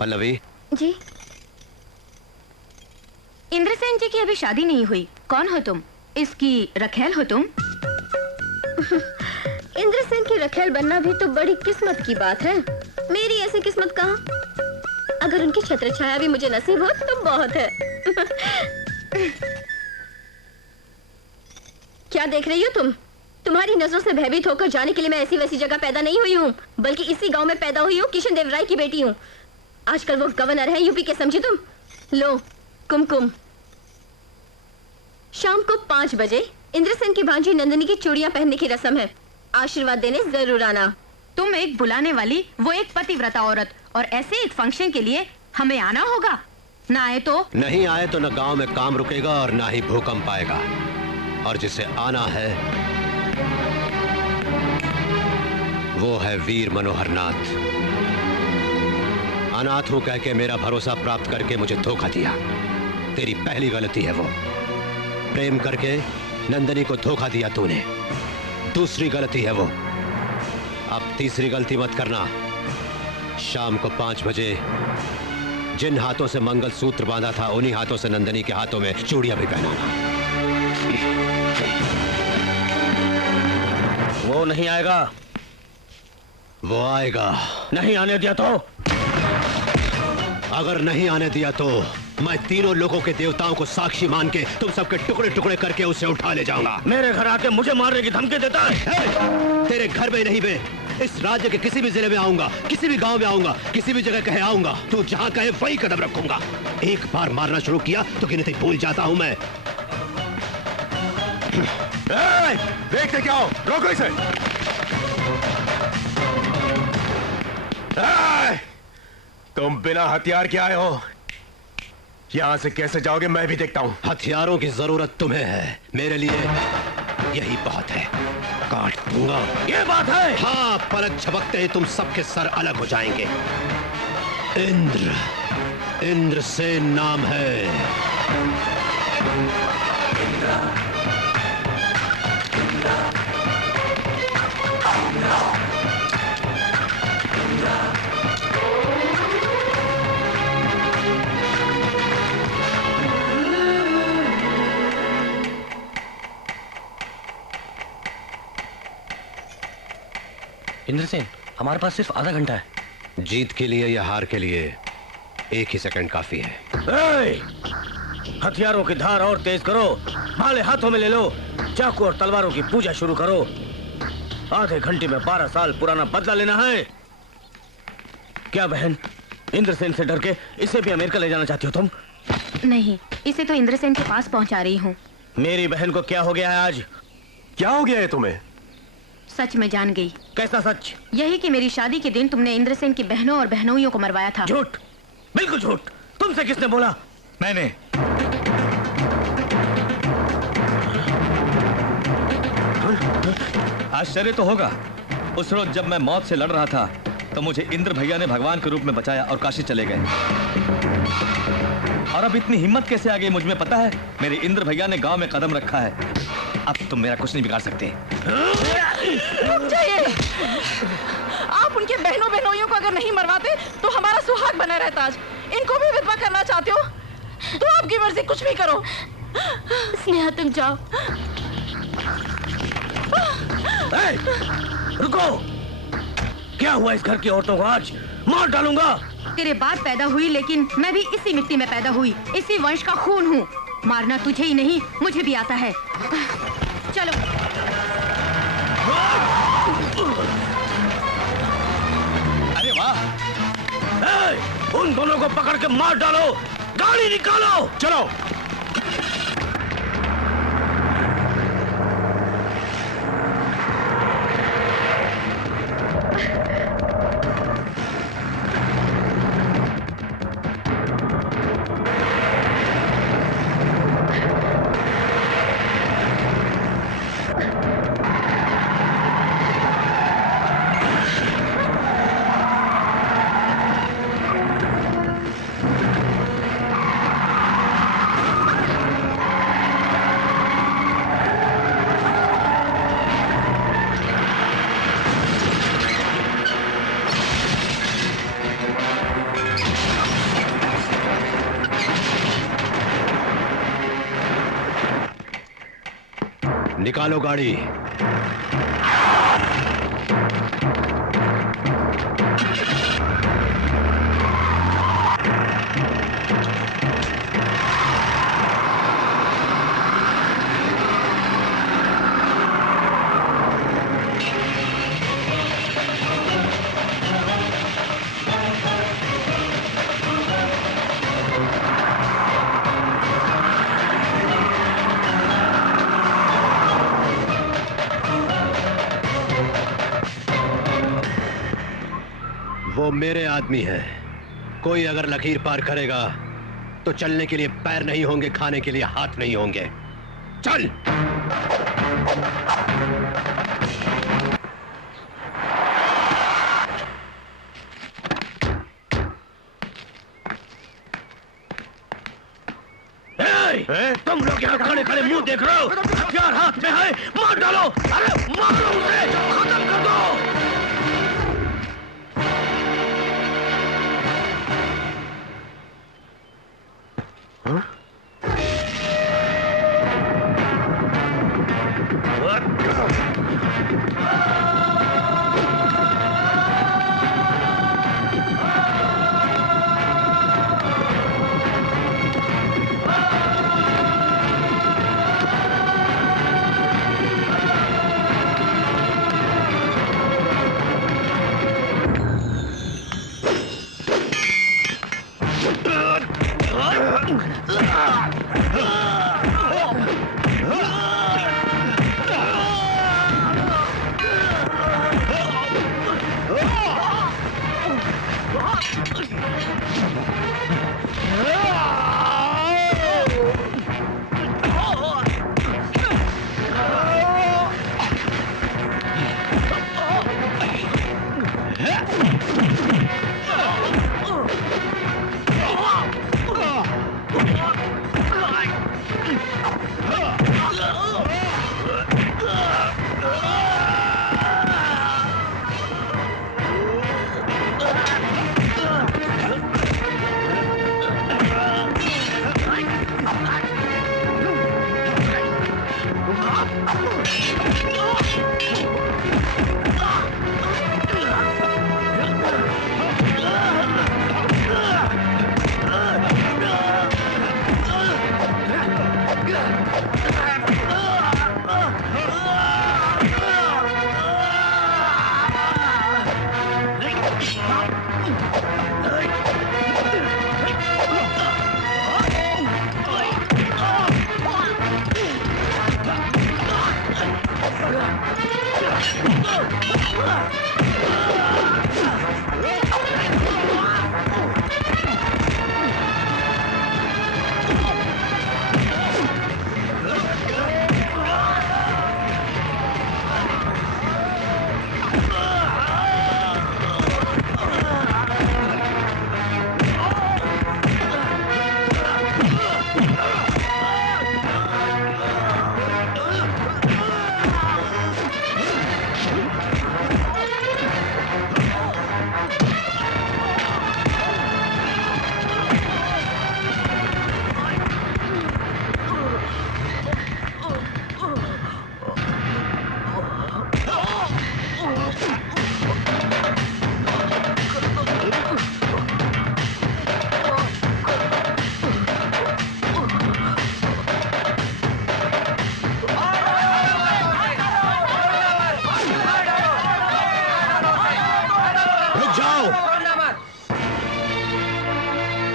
पल्लवी जी। इंद्रसेन जी की अभी शादी नहीं हुई। कौन हो तुम? इसकी रखेल हो तुम? इंद्रसेन की रखेल बनना भी तो बड़ी किस्मत की बात है। मेरी ऐसी किस्मत कहाँ? अगर उनकी छत्र छाया भी मुझे नसीब हो तो बहुत है। क्या देख रही हो तुम? तुम्हारी नजरों से भयभीत होकर जाने के लिए मैं ऐसी वैसी जगह पैदा नहीं हुई हूँ, बल्कि इसी गांव में पैदा हुई हूँ। किशन देव राय की बेटी हूँ। आजकल वो गवर्नर है यूपी के, समझी तुम? लो कुमकुम। शाम को 5 बजे इंद्रसेन की भांजी नंदिनी की चूड़ियां पहनने की रस्म है। आशीर्वाद देने जरूर आना। तुम एक बुलाने वाली, वो एक पतिव्रता औरत, और ऐसे एक फंक्शन के लिए हमें आना होगा? ना आए तो? नहीं आए तो न गांव में काम रुकेगा और ना ही भूकंप आएगा। और जिसे आना है वो है वीर मनोहर नाथ। अनाथ हूं कह के मेरा भरोसा प्राप्त करके मुझे धोखा दिया। तेरी पहली गलती है वो। प्रेम करके नंदिनी को धोखा दिया तूने। दूसरी गलती है वो। अब तीसरी गलती मत करना। शाम को 5 बजे जिन हाथों से मंगलसूत्र बांधा था उन्हीं हाथों से नंदिनी के हाथों में चूड़ियां भी पहनाना। वो नहीं आएगा। वो आएगा। नहीं आने दिया तो? अगर नहीं आने दिया तो मैं तीनों लोगों के देवताओं को साक्षी मान के तुम सबके टुकड़े टुकड़े करके उसे उठा ले जाऊंगा। मेरे घर आके मुझे मारने की धमकी देता है? तेरे घर में नहीं, बे इस राज्य के किसी भी जिले में आऊंगा, किसी भी गांव में आऊंगा, किसी भी जगह कहे आऊंगा। तू जहां कहे वही कदम रखूंगा। एक बार मारना शुरू किया तो गिनती भूल जाता हूं मैं। देखते क्या हो? रोको इसे। तुम बिना हथियार के आए हो। यहां से कैसे जाओगे मैं भी देखता हूं। हथियारों की जरूरत तुम्हें है, मेरे लिए यही बात है। काट दूंगा। ये बात है? हाँ, पलक झपकते ही तुम सबके सर अलग हो जाएंगे। इंद्रसेन नाम है। इंद्रसेन, हमारे पास सिर्फ आधा घंटा है। जीत के लिए या हार के लिए 1 ही सेकंड काफी है। हथियारों की धार और तेज करो। भाले हाथों में ले लो। चाकू और तलवारों की पूजा शुरू करो। आधे घंटे में 12 साल पुराना बदला लेना है। क्या बहन, इंद्रसेन से डर के इसे भी अमेरिका ले जाना चाहती हो तुम? नहीं, इसे तो इंद्रसेन के पास पहुंचा रही हूँ। मेरी बहन को क्या हो गया है आज? क्या हो गया है तुम्हें? सच में जान गई। कैसा सच? यही कि मेरी शादी के दिन तुमने इंद्रसेन की बहनों और बहनोइयों को मरवाया था। झूठ, बिल्कुल झूठ। तुमसे किसने बोला? मैंने। आश्चर्य तो होगा, उस रोज जब मैं मौत से लड़ रहा था तो मुझे इंद्र भैया ने भगवान के रूप में बचाया और काशी चले गए। और अब इतनी हिम्मत कैसे आ गई मुझ में पता है? मेरे इंद्र भैया ने गांव में कदम रखा है। अब तुम मेरा कुछ नहीं बिगाड़ सकते। रुक जाइए। आप उनके बहनों बहनोइयों को अगर नहीं मरवाते तो हमारा सुहाग बना रहता आज। इनको भी विधवा करना चाहते हो तो आपकी मर्जी, कुछ भी करो। स्नेहा तुम जाओ। रुको। क्या हुआ इस घर की औरतों को? आज मार डालूंगा। तेरे बाद पैदा हुई, लेकिन मैं भी इसी मिट्टी में पैदा हुई, इसी वंश का खून हूँ। मारना तुझे ही नहीं मुझे भी आता है। चलो। अरे वाह। उन दोनों को पकड़ के मार डालो। गाड़ी निकालो। चलो। निकालो गाड़ी। वो मेरे आदमी हैं। कोई अगर लकीर पार करेगा तो चलने के लिए पैर नहीं होंगे, खाने के लिए हाथ नहीं होंगे। चल। तुम लोग यहाँ खड़े खड़े मुंह देख रहे हो, हथियार हाथ में है, मार डालो। अरे मारो उसे, खत्म कर दो।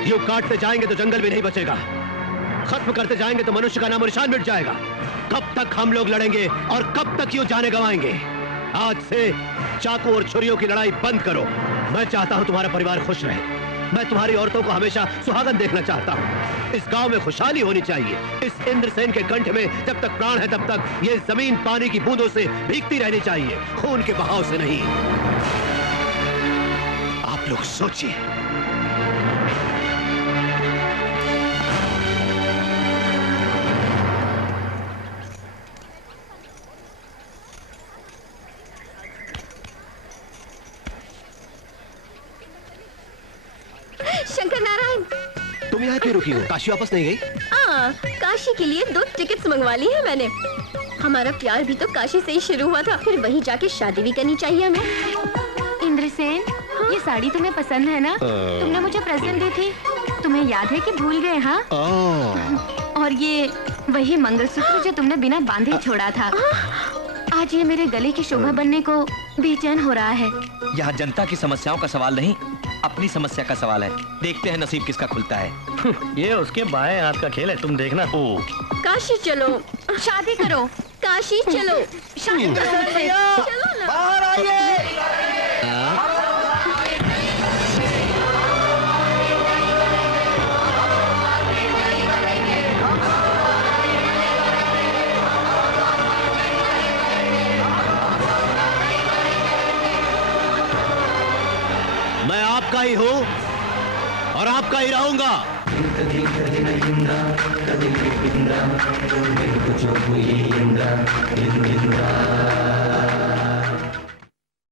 यूं काटते जाएंगे तो जंगल भी नहीं बचेगा, खत्म करते जाएंगे तो मनुष्य का नामो निशान मिट जाएगा। कब तक हम लोग लड़ेंगे और कब तक यूं जाने गंवाएंगे? आज से चाकू और छुरियों की लड़ाई बंद करो। मैं चाहता हूं तुम्हारा परिवार खुश रहे। मैं तुम्हारी औरतों को हमेशा सुहागन देखना चाहता हूं। इस गांव में खुशहाली होनी चाहिए। इस इंद्रसेन के कंठ में जब तक प्राण है तब तक ये जमीन पानी की बूंदों से भीगती रहनी चाहिए, खून के बहाव से नहीं। आप लोग सोचिए। शंकर नारायण, तुम यहाँ क्यों रुकी हो? काशी वापस नहीं गई? काशी के लिए 2 टिकट्स मंगवा ली है मैंने। हमारा प्यार भी तो काशी से ही शुरू हुआ था, फिर वहीं जाके शादी भी करनी चाहिए हमें। इंद्रसेन, ये साड़ी तुम्हें पसंद है ना? तुमने मुझे प्रेजेंट दी थी, तुम्हें याद है कि भूल गए? हाँ। और ये वही मंगलसूत्र जो तुमने बिना बांधे छोड़ा था, आज ये मेरे गले की शोभा बनने को बेचैन हो रहा है। यहाँ जनता की समस्याओं का सवाल नहीं, अपनी समस्या का सवाल है। देखते हैं नसीब किसका खुलता है। ये उसके बाएं हाथ का खेल है, तुम देखना। ओ काशी चलो, शादी करो। काशी चलो, शादी करो। चलो ना। बाहर आइए। मैं आपका ही हूँ और आपका ही रहूंगा। Inda,